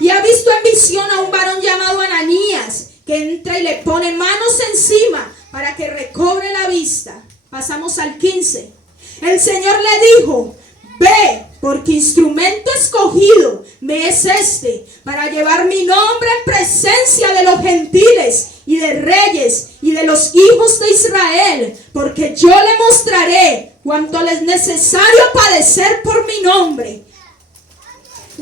Y ha visto en visión a un varón llamado Ananías, que entra y le pone manos encima para que recobre la vista. Pasamos al 15. El Señor le dijo, ve, porque instrumento escogido me es este, para llevar mi nombre en presencia de los gentiles y de reyes y de los hijos de Israel, porque yo le mostraré cuánto les es necesario padecer por mi nombre.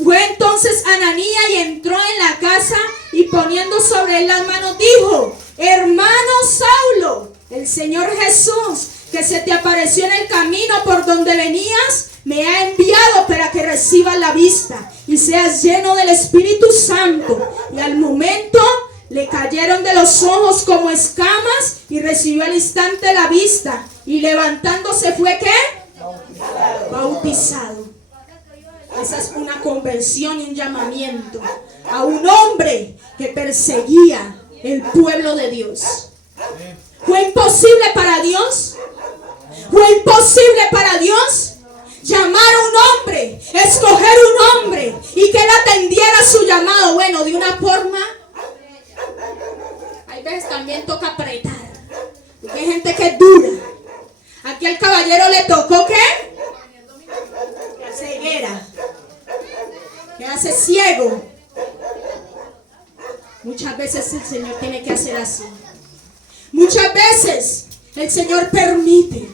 Fue entonces Ananías y entró en la casa y poniendo sobre él las manos dijo, hermano Saulo, el Señor Jesús, que se te apareció en el camino por donde venías, me ha enviado para que recibas la vista y seas lleno del Espíritu Santo. Y al momento le cayeron de los ojos como escamas y recibió al instante la vista. Y levantándose fue ¿qué? Bautizado. Esa es una conversión y un llamamiento a un hombre que perseguía el pueblo de Dios. ¿Fue imposible para Dios? ¿Fue imposible para Dios llamar a un hombre, escoger un hombre y que él atendiera su llamado? Bueno, de una forma, hay veces también toca apretar, porque hay gente que es dura. Aquí al caballero le tocó ¿qué? Ceguera, que hace ciego. Muchas veces el Señor tiene que hacer así. Muchas veces el Señor permite.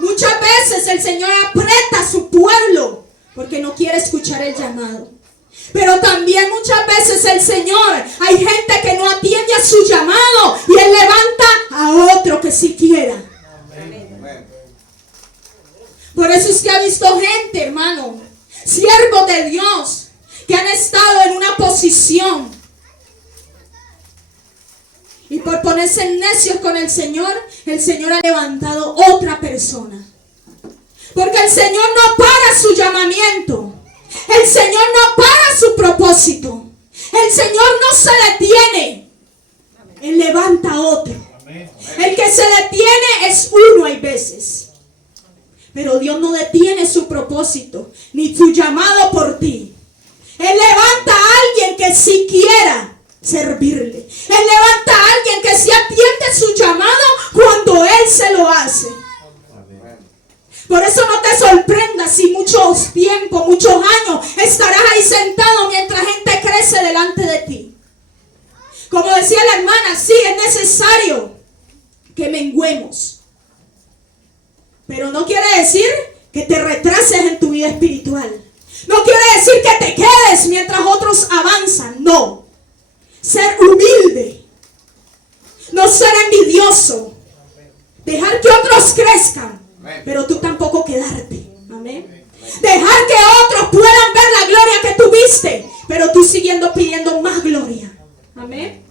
Muchas veces el Señor aprieta a su pueblo porque no quiere escuchar el llamado. Pero también muchas veces el Señor, hay gente que no atiende a su llamado y Él levanta a otro que sí quiera. Por eso usted ha visto gente, hermano, siervos de Dios, que han estado en una posición y por ponerse necios con el Señor ha levantado otra persona. Porque el Señor no para su llamamiento. El Señor no para su propósito. El Señor no se detiene. Él levanta a otro. El que se detiene es uno hay veces. Pero Dios no detiene su propósito ni su llamado por ti. Él levanta a alguien que sí quiera servirle. Él levanta a alguien que sí atiende su llamado cuando Él se lo hace. Por eso no te sorprendas si muchos tiempos, muchos años estarás ahí sentado mientras gente crece delante de ti. Como decía la hermana, sí es necesario que menguemos, pero no quiere decir que te retrases en tu vida espiritual. No quiere decir que te quedes mientras otros avanzan. No. Ser humilde. No ser envidioso. Dejar que otros crezcan, pero tú tampoco quedarte. Amén. Dejar que otros puedan ver la gloria que tuviste, pero tú siguiendo pidiendo más gloria. Amén.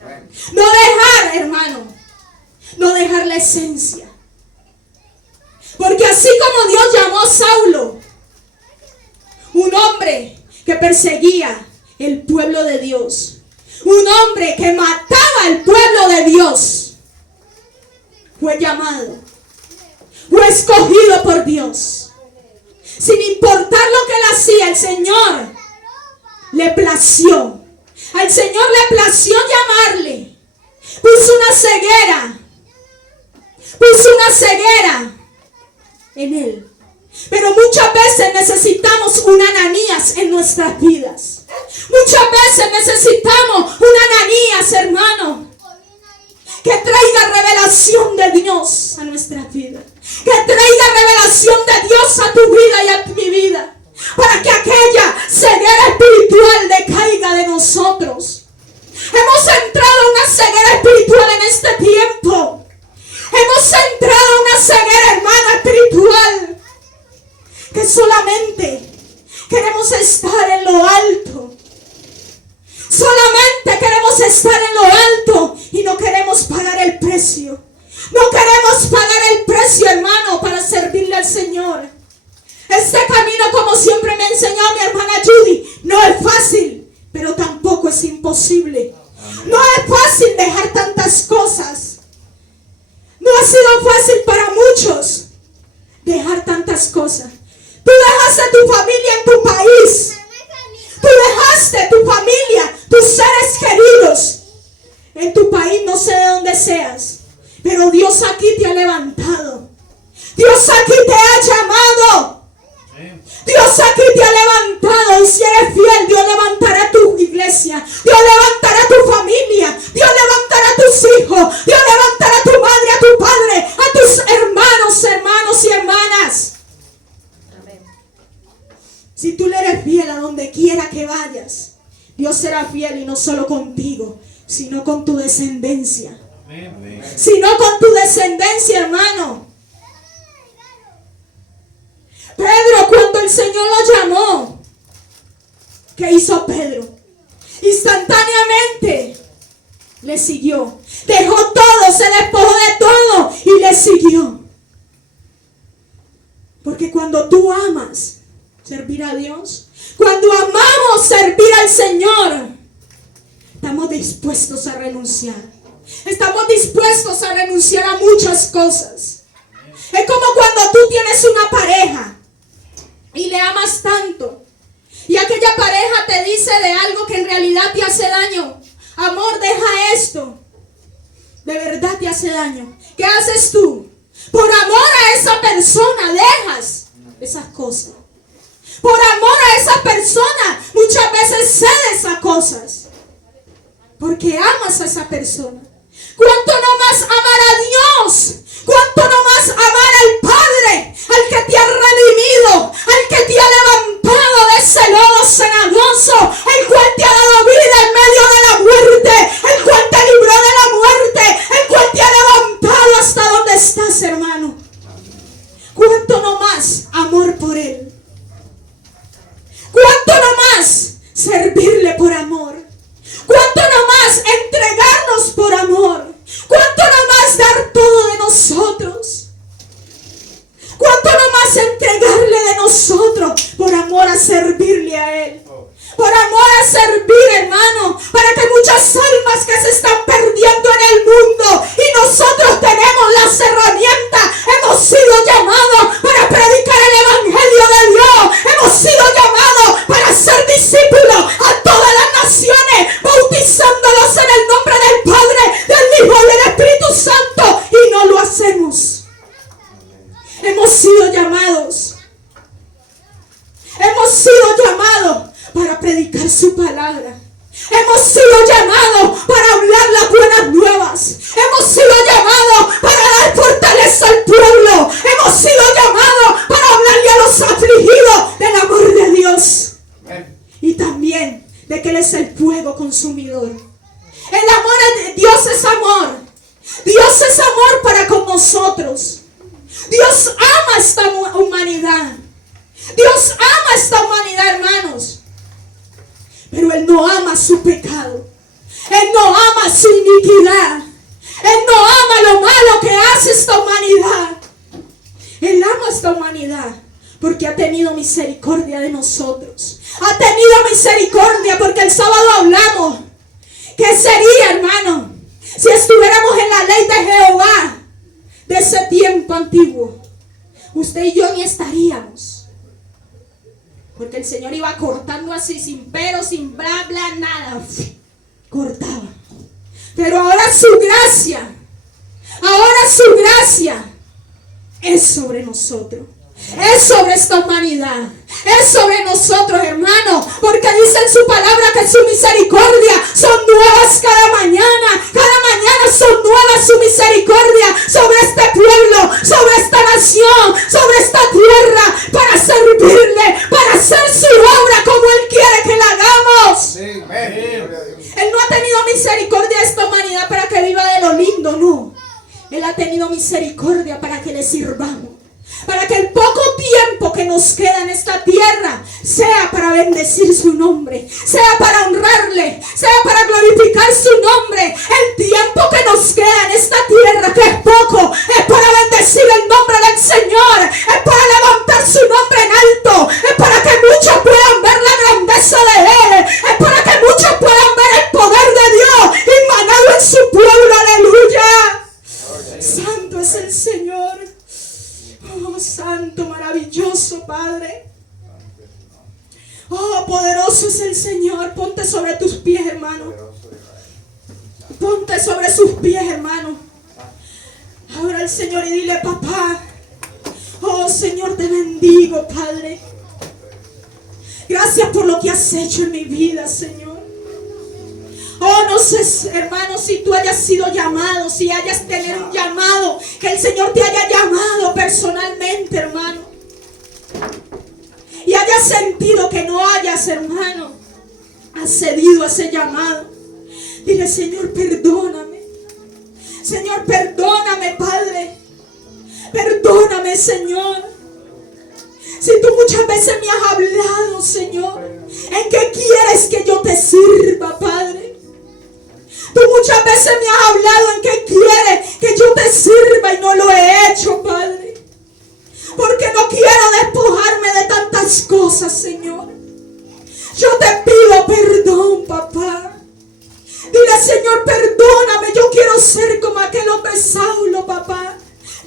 No dejar, hermano, no dejar la esencia. Porque así como Dios llamó a Saulo, un hombre que perseguía el pueblo de Dios, un hombre que mataba al pueblo de Dios, fue llamado, fue escogido por Dios. Sin importar lo que él hacía, el Señor le plació. Al Señor le plació llamarle. Puso una ceguera en él. Pero muchas veces necesitamos un Ananías en nuestras vidas. Muchas veces necesitamos un Ananías que solamente queremos estar en lo alto. Solamente queremos estar en lo alto y no queremos pagar el precio. No queremos pagar el precio, hermano, para servirle al Señor. Este camino, como siempre me enseñó mi hermana Judy, no es fácil, pero tampoco es imposible. No es fácil dejar tantas cosas. No ha sido fácil para muchos dejar tantas cosas. Tú dejaste tu familia en tu país. Tú dejaste tu familia, tus seres queridos en tu país, no sé de dónde seas. Pero Dios aquí te ha levantado. Dios aquí te ha llamado. Dios aquí te ha levantado. Y si eres fiel, Dios levantará tu iglesia. Dios levantará tu familia. Dios levantará tus hijos. Dios levantará a tu madre, a tu padre, a tus hermanos y hermanas. Si tú le eres fiel a donde quiera que vayas, Dios será fiel, y no solo contigo, sino con tu descendencia. Sino con tu descendencia, hermano. Pedro, cuando el Señor lo llamó, ¿qué hizo Pedro? Instantáneamente le siguió. Dejó todo, se despojó de todo y le siguió. Porque cuando tú amas servir a Dios, cuando amamos servir al Señor, estamos dispuestos a renunciar. Estamos dispuestos a renunciar a muchas cosas. Es como cuando tú tienes una pareja y le amas tanto, y aquella pareja te dice de algo que en realidad te hace daño. Amor, deja esto. De verdad te hace daño. ¿Qué haces tú? Por amor a esa persona dejas esas cosas. Por amor a esa persona muchas veces cedes a cosas. Porque amas a esa persona. ¿Cuánto no más amar a Dios? ¿Cuánto no más amar al Padre? Al que te ha redimido, al que te ha levantado de ese lodo cenagoso, el cual te ha dado vida en medio de la muerte, el cual te libró de la muerte, el cual te ha levantado hasta donde estás, hermano. ¿Cuánto no más amor por Él? ¿Cuánto no más servirle por amor? ¿Cuánto no más entregarnos por amor? ¿Cuánto no más dar todo de nosotros? ¿Cuánto no más entregarle de nosotros por amor a servirle a Él? Por amor a servir, hermano, para que muchas almas que se están perdiendo en el mundo, y nosotros tenemos las herramientas, hemos sido llamados para predicar el Evangelio de Dios, hemos sido llamados para ser discípulos a todas las naciones, bautizándolos en el nombre del Padre, del Hijo y del Espíritu Santo, y no lo hacemos. Hemos sido llamados para predicar su palabra. Hemos sido llamados para hablar las buenas nuevas. Hemos sido llamados para dar fortaleza al pueblo. Hemos sido llamados para hablarle a los afligidos del amor de Dios. Y también de que Él es el fuego consumidor. El amor de Dios es amor. Dios es amor para con nosotros. Dios ama esta humanidad. Dios ama esta humanidad, hermanos. Pero Él no ama su pecado. Él no ama su iniquidad. Él no ama lo malo que hace esta humanidad. Él ama esta humanidad porque ha tenido misericordia de nosotros. Ha tenido misericordia porque el sábado hablamos. ¿Qué sería, hermano, si estuviéramos en la ley de Jehová de ese tiempo antiguo? Usted y yo ni estaríamos. Porque el Señor iba cortando así, sin pero, sin bla, bla, nada. Cortaba. Pero ahora su gracia es sobre nosotros. Es sobre esta humanidad. Es sobre nosotros, hermano. Porque dice en su palabra que su misericordia son nuevas cada mañana. Cada mañana son nuevas su misericordia sobre este pueblo, sobre esta nación, sobre esta tierra, para servirle, para hacer su obra como Él quiere que la hagamos. Él no ha tenido misericordia de esta humanidad para que viva de lo lindo, no. Él ha tenido misericordia para que le sirvamos. Para que el poco tiempo que nos queda en esta tierra sea para bendecir su nombre, sea para honrarle, sea para glorificar su nombre. El tiempo que nos queda en esta tierra, que es poco, es para bendecir el nombre del Señor, es para levantar su nombre en alto, es para que muchos puedan ver la grandeza de Él, es para que muchos puedan ver el poder de Dios emanado en su pueblo. Aleluya. Santo es el Señor. Oh, santo, maravilloso Padre. Oh, poderoso es el Señor. Ponte sobre tus pies, hermano. Ponte sobre sus pies, hermano. Ahora al Señor y dile: papá, oh Señor, te bendigo, Padre. Gracias por lo que has hecho en mi vida, Señor. Oh, no sé, hermano, si tú hayas sido llamado, si hayas tenido un llamado, que el Señor te haya llamado personalmente, hermano, y hayas sentido que no hayas, hermano, accedido a ese llamado. Dile: Señor, perdóname. Señor, perdóname, Padre. Perdóname, Señor. Si tú muchas veces me has hablado, Señor, ¿en qué quieres que yo te sirva, Padre? Tú muchas veces me has hablado en qué quieres que yo te sirva y no lo he hecho, Padre. Porque no quiero despojarme de tantas cosas, Señor. Yo te pido perdón, papá. Dile: Señor, perdóname. Yo quiero ser como aquel hombre Saulo, papá.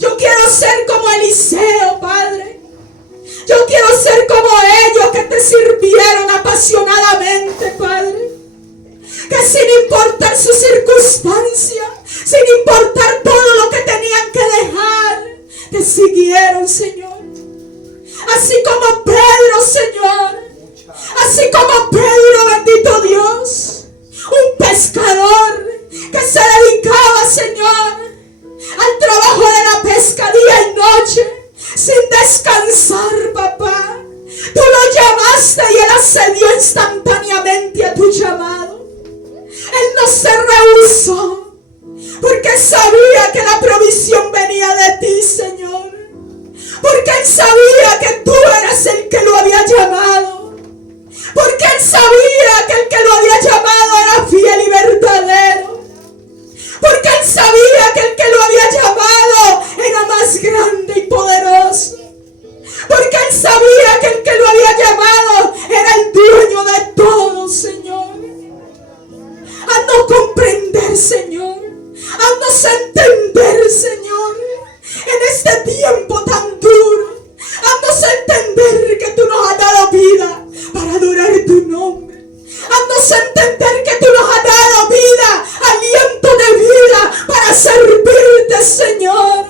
Yo quiero ser como Eliseo, Padre. Yo quiero ser como ellos que te sirvieron apasionadamente, Padre. Que sin importar su circunstancia, sin importar todo lo que tenían que dejar, te siguieron, Señor. Así como Pedro, Señor. Así como Pedro, bendito Dios. Un pescador que se dedicaba, Señor, al trabajo de la pesca día y noche, sin descansar, papá. Tú lo llamaste y él accedió instantáneamente a tu llamado. Él no se rehusó, porque él sabía que la provisión venía de ti, Señor. Porque él sabía que tú eras el que lo había llamado. Porque él sabía que el que lo había llamado era fiel y verdadero. Porque él sabía que el que lo había llamado era más grande y poderoso. Porque él sabía que el que lo había llamado era el dueño de todo, Señor. Haznos comprender, Señor. Haznos entender, Señor, en este tiempo tan duro. Haznos entender que tú nos has dado vida para adorar tu nombre. Haznos entender que tú nos has dado vida, aliento de vida para servirte, Señor.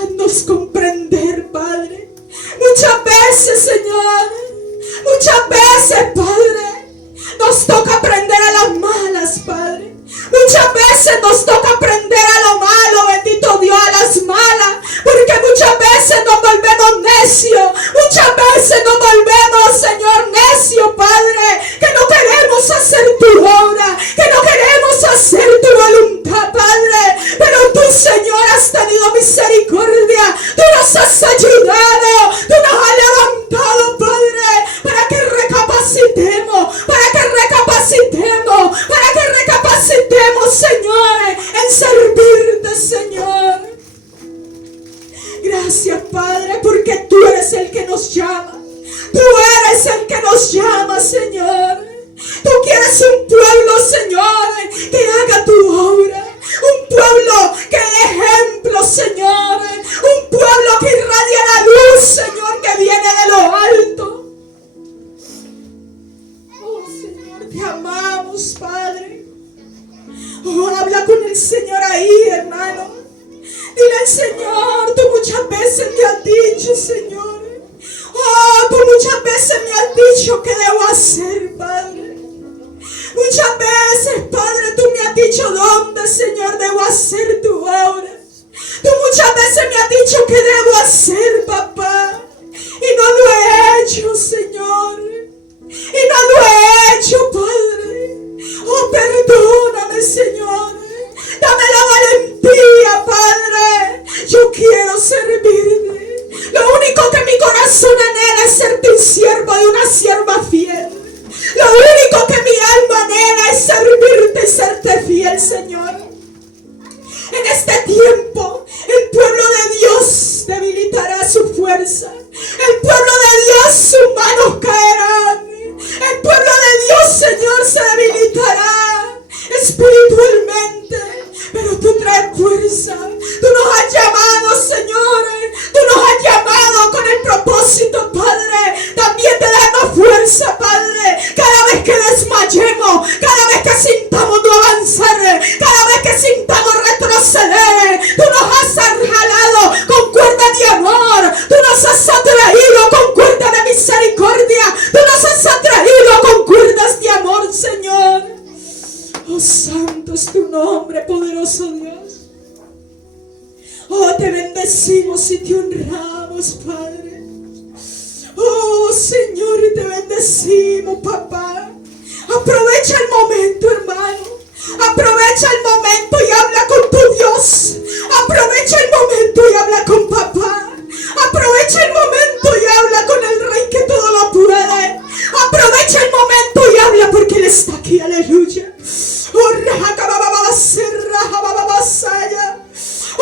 Haznos comprender, Padre. Muchas veces, Señor, muchas veces, Padre, nos toca aprender a las malas, Padre. Muchas veces nos toca aprender a lo malo, bendito Dios, a las malas. Porque muchas veces nos volvemos necios. Muchas veces nos volvemos, Señor, necios, Padre. Que no queremos hacer tu obra. Que no queremos hacer tu voluntad, Padre. Pero tú, Señor, has tenido misericordia. Tú nos has ayudado. Tú nos has levantado, Padre. Para que recapacitemos. Para que recapacitemos, Señor, en servirte, Señor. Gracias, Padre, porque tú eres el que nos llama. Tú eres el que nos llama, Señor. Tú quieres un pueblo, Señor, que haga tu obra. Un pueblo que dé ejemplo, Señor. Un pueblo que irradia la luz, Señor, que viene de lo alto. Oh, Señor, te amamos, Padre. Oh, habla con el Señor ahí, hermano. Dile al Señor: tú muchas veces me has dicho, Señor. Oh, tú muchas veces me has dicho qué debo hacer, Padre. Muchas veces, Padre, tú me has dicho dónde, Señor, debo hacer tu obra. Tú muchas veces me has dicho qué debo hacer, papá. Y no lo he hecho, Señor. Y no lo he hecho, Padre. Oh, perdóname, Señor. Dame la valentía, Padre. Yo quiero servirte. Lo único que mi corazón bendecimos, papá. Aprovecha el momento, hermano. Aprovecha el momento y habla con tu Dios. Aprovecha el momento y habla con papá. Aprovecha el momento y habla con el Rey que todo lo puede. Aprovecha el momento y habla porque Él está aquí, aleluya.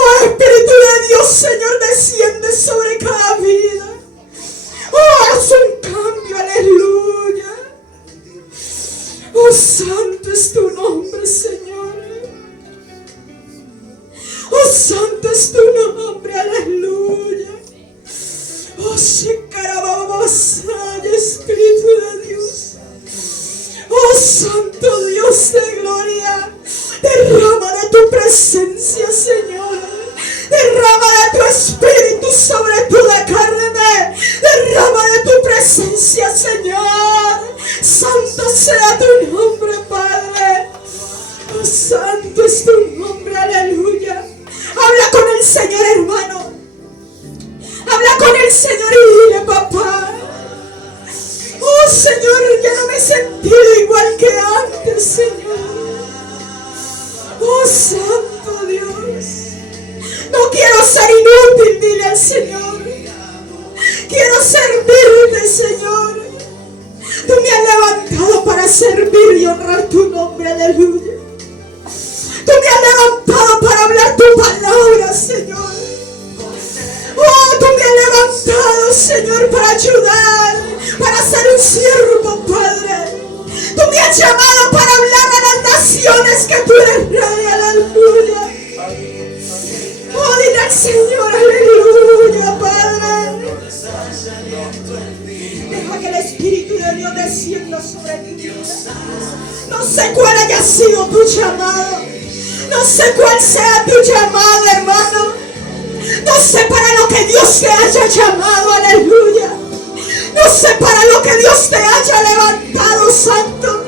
Oh, Espíritu de Dios, Señor, desciende sobre cada vida. Oh, haz un cambio, aleluya. Oh, santo es tu nombre, Señor. Oh, santo es tu nombre, aleluya. Oh, Shekarababasaya, Espíritu de Dios. Oh, santo Dios de gloria. Derrama de tu presencia, Señor. Derrama de tu espíritu sobre toda carne. Derrama de tu presencia, Señor. Santo sea tu nombre, Padre. Oh, santo es tu nombre, aleluya. Habla con el Señor, hermano. Habla con el Señor y dile, papá. Oh, Señor, ya no me he sentido igual que antes, Señor. Oh, santo Dios. No quiero ser inútil, dile al Señor. Quiero servirte, Señor. Tú me has levantado para servir y honrar tu nombre, aleluya. Tú me has levantado para hablar tu palabra, Señor. Oh, tú me has levantado, Señor, para ayudar, para ser un siervo, Padre. Tú me has llamado para hablar a las naciones que tú eres Rey, aleluya. Oh, dile al Señor, aleluya, Padre. Deja que el Espíritu de Dios descienda sobre ti vida. No sé cuál haya sido tu llamado. No sé cuál sea tu llamado, hermano. No sé para lo que Dios te haya llamado, aleluya. No sé para lo que Dios te haya levantado, santo.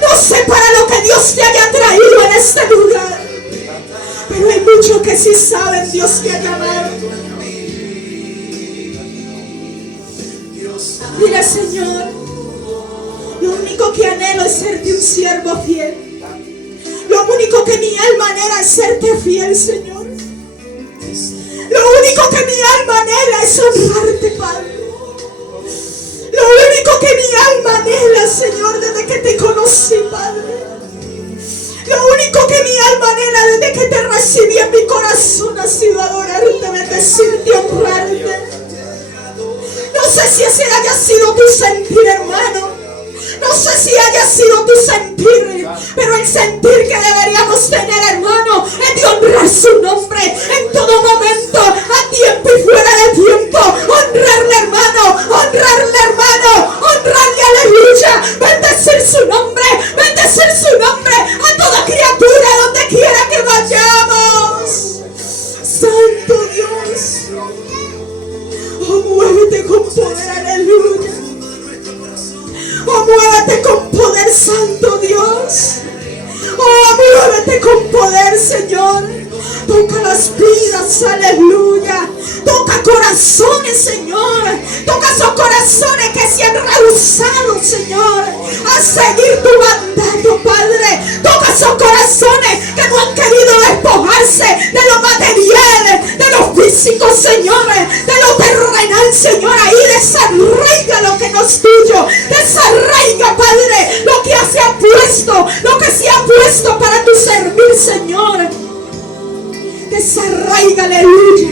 No sé para lo que Dios te haya traído en este lugar. Pero hay muchos que sí saben, Dios te ha llamado. Mira, Señor, lo único que anhelo es serte un siervo fiel. Lo único que mi alma anhela es serte fiel, Señor. Lo único que mi alma anhela es honrarte, Padre. Lo único que mi alma anhela, Señor, desde que te conocí, Padre. Lo único que mi alma anhela desde que te recibí en mi corazón ha sido adorarte, bendecirte, honrarte. No sé si ese haya sido tu sentir, hermano. No sé si haya sido tu sentir, pero el sentir que deberíamos tener, hermano, es de honrar su nombre en todo momento, a tiempo y fuera de tiempo. Honrarle, hermano, honrarle, hermano, honrarle, aleluya. Bendecir su nombre a toda criatura donde quiera que vayamos. Santo Dios, oh, muévete con poder, aleluya. Oh, muévete con poder, santo Dios. Oh, muévete con poder, Señor. Toca las vidas, aleluya. Toca corazones, Señor. Toca esos corazones que se han rehusado, Señor, a seguir tu mandato, Padre. Toca esos corazones que no han querido despojarse de lo material, de lo físico, Señor, de lo terrenal, Señor. Ahí desarraiga lo que no es tuyo. Desarraiga, Padre, lo que se ha puesto, lo que se ha puesto para tu servir, Señor. Desarraiga, aleluya.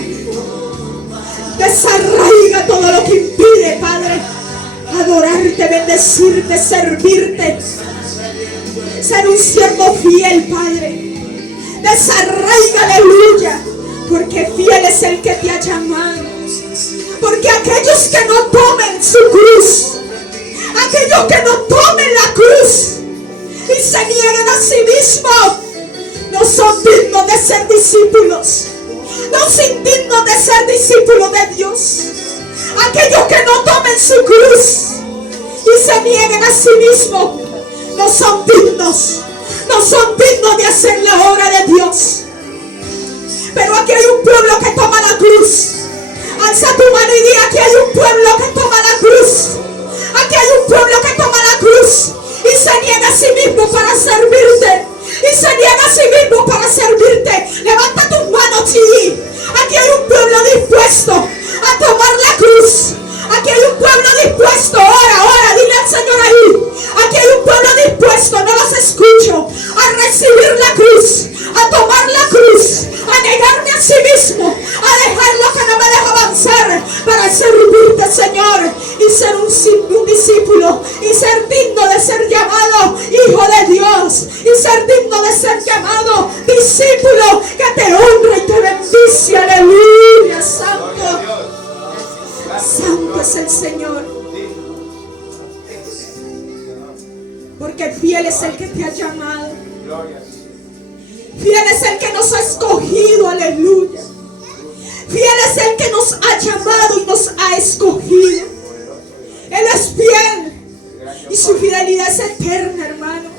Desarraiga todo lo que impide, Padre, adorarte, bendecirte, servirte, ser un siervo fiel, Padre. Desarraiga, aleluya, porque fiel es el que te ha llamado. Porque aquellos que no tomen su cruz, aquellos que no tomen la cruz y se nieguen a sí mismos, no son dignos de ser discípulos. No son dignos de ser discípulos de Dios. Aquellos que no tomen su cruz y se nieguen a sí mismos, no son dignos. No son dignos de hacer la obra de Dios. Pero aquí hay un pueblo que toma la cruz. Alza tu mano y di: aquí hay un pueblo que toma la cruz. Aquí hay un pueblo dispuesto, ora, dile al Señor ahí. Aquí hay un pueblo dispuesto, no los escucho, a recibir la cruz, a tomar la cruz, a negarme a sí mismo, a dejar lo que no me deja avanzar para servirte, Señor, y ser un discípulo, y ser digno de ser llamado hijo de Dios, y ser digno de ser llamado discípulo que te honra y te bendice. Aleluya, santo. Santo es el Señor. Porque fiel es el que te ha llamado. Fiel es el que nos ha escogido. Aleluya. Fiel es el que nos ha llamado y nos ha escogido. Él es fiel. Y su fidelidad es eterna, hermano.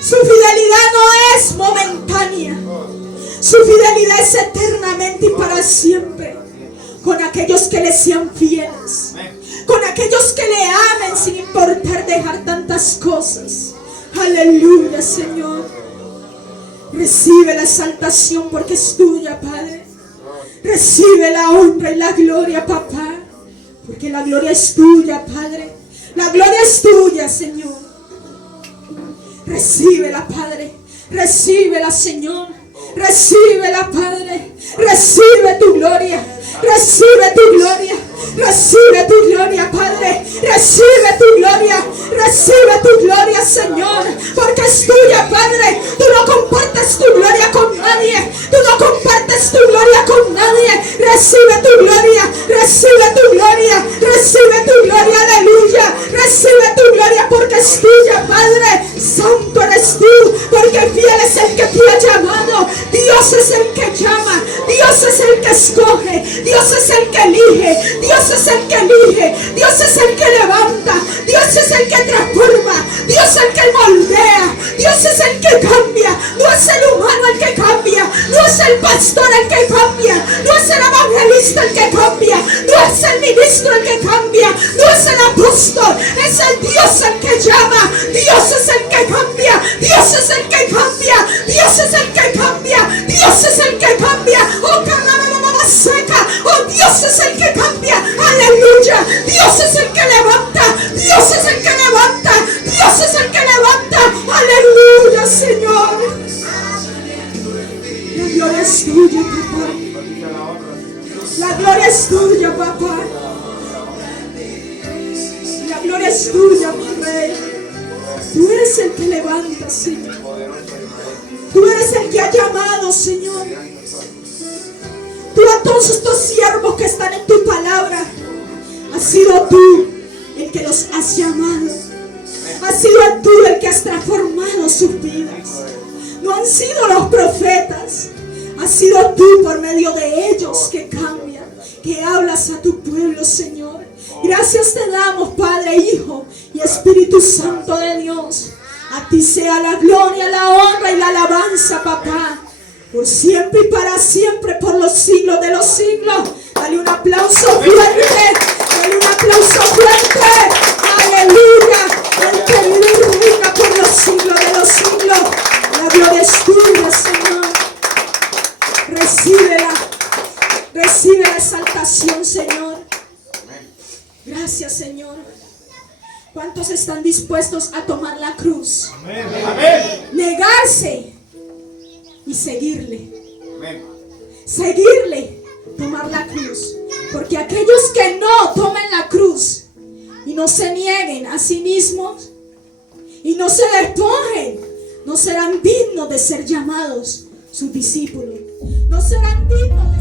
Su fidelidad no es momentánea. Su fidelidad es eternamente y para siempre. Con aquellos que le sean fieles, con aquellos que le amen sin importar dejar tantas cosas. Aleluya, Señor. Recibe la exaltación porque es tuya, Padre. Recibe la honra y la gloria, papá, porque la gloria es tuya, Padre. La gloria es tuya, Señor. Recíbela, Padre. Recíbela, Señor. Recíbela, Padre. Recibe tu gloria. Recibe tu gloria. Recibe tu gloria, Padre. Recibe tu gloria. Recibe tu gloria, Señor. Porque es tuya, Padre. Tú no compartes tu gloria con nadie. Tú no compartes tu gloria con nadie. Recibe tu gloria. Recibe tu gloria. Recibe tu gloria. Aleluya. Recibe tu gloria porque es tuya, Padre. Santo eres tú. Porque fiel es el que te ha llamado. Dios es el que llama. Dios es el que escoge. Dios es el que elige. Dios es el que elige. Dios es el que levanta. Dios es el que transforma. Dios es el que moldea. Dios es el que cambia. No es el humano el que cambia. No es el pastor el que cambia. No es el evangelista el que cambia. No es el ministro el que cambia. No es el apóstol. Es el Dios el que llama. Dios es el que cambia. Dios es el que cambia. Dios es el que cambia. Dios es el que cambia. Oh, seca. Oh, Dios es el que cambia. Aleluya. Dios es el que levanta. Dios es el que levanta. Dios es el que levanta. Aleluya, Señor. La gloria es tuya, papá. La gloria es tuya, papá. La gloria es tuya, mi rey. Tú eres el que levanta, Señor. Tú eres el que ha llamado, Señor. Tú a todos estos siervos que están en tu palabra, has sido tú el que los has llamado. Has sido tú el que has transformado sus vidas. No han sido los profetas. Has sido tú por medio de ellos que cambian, que hablas a tu pueblo, Señor. Gracias te damos, Padre, Hijo y Espíritu Santo de Dios. A ti sea la gloria, la honra y la alabanza, papá. Por siempre y para siempre, por los siglos de los siglos. Dale un aplauso fuerte. Dale un aplauso fuerte. Aleluya. El que vive y reina por los siglos de los siglos. La gloria es tuya, Señor. Recíbela. Recibe la exaltación, Señor. Gracias, Señor. ¿Cuántos están dispuestos a tomar la cruz? Amén. Negarse y seguirle. Amén. Seguirle, tomar la cruz. Porque aquellos que no tomen la cruz y no se nieguen a sí mismos y no se despojen, no serán dignos de ser llamados sus discípulos. No serán dignos de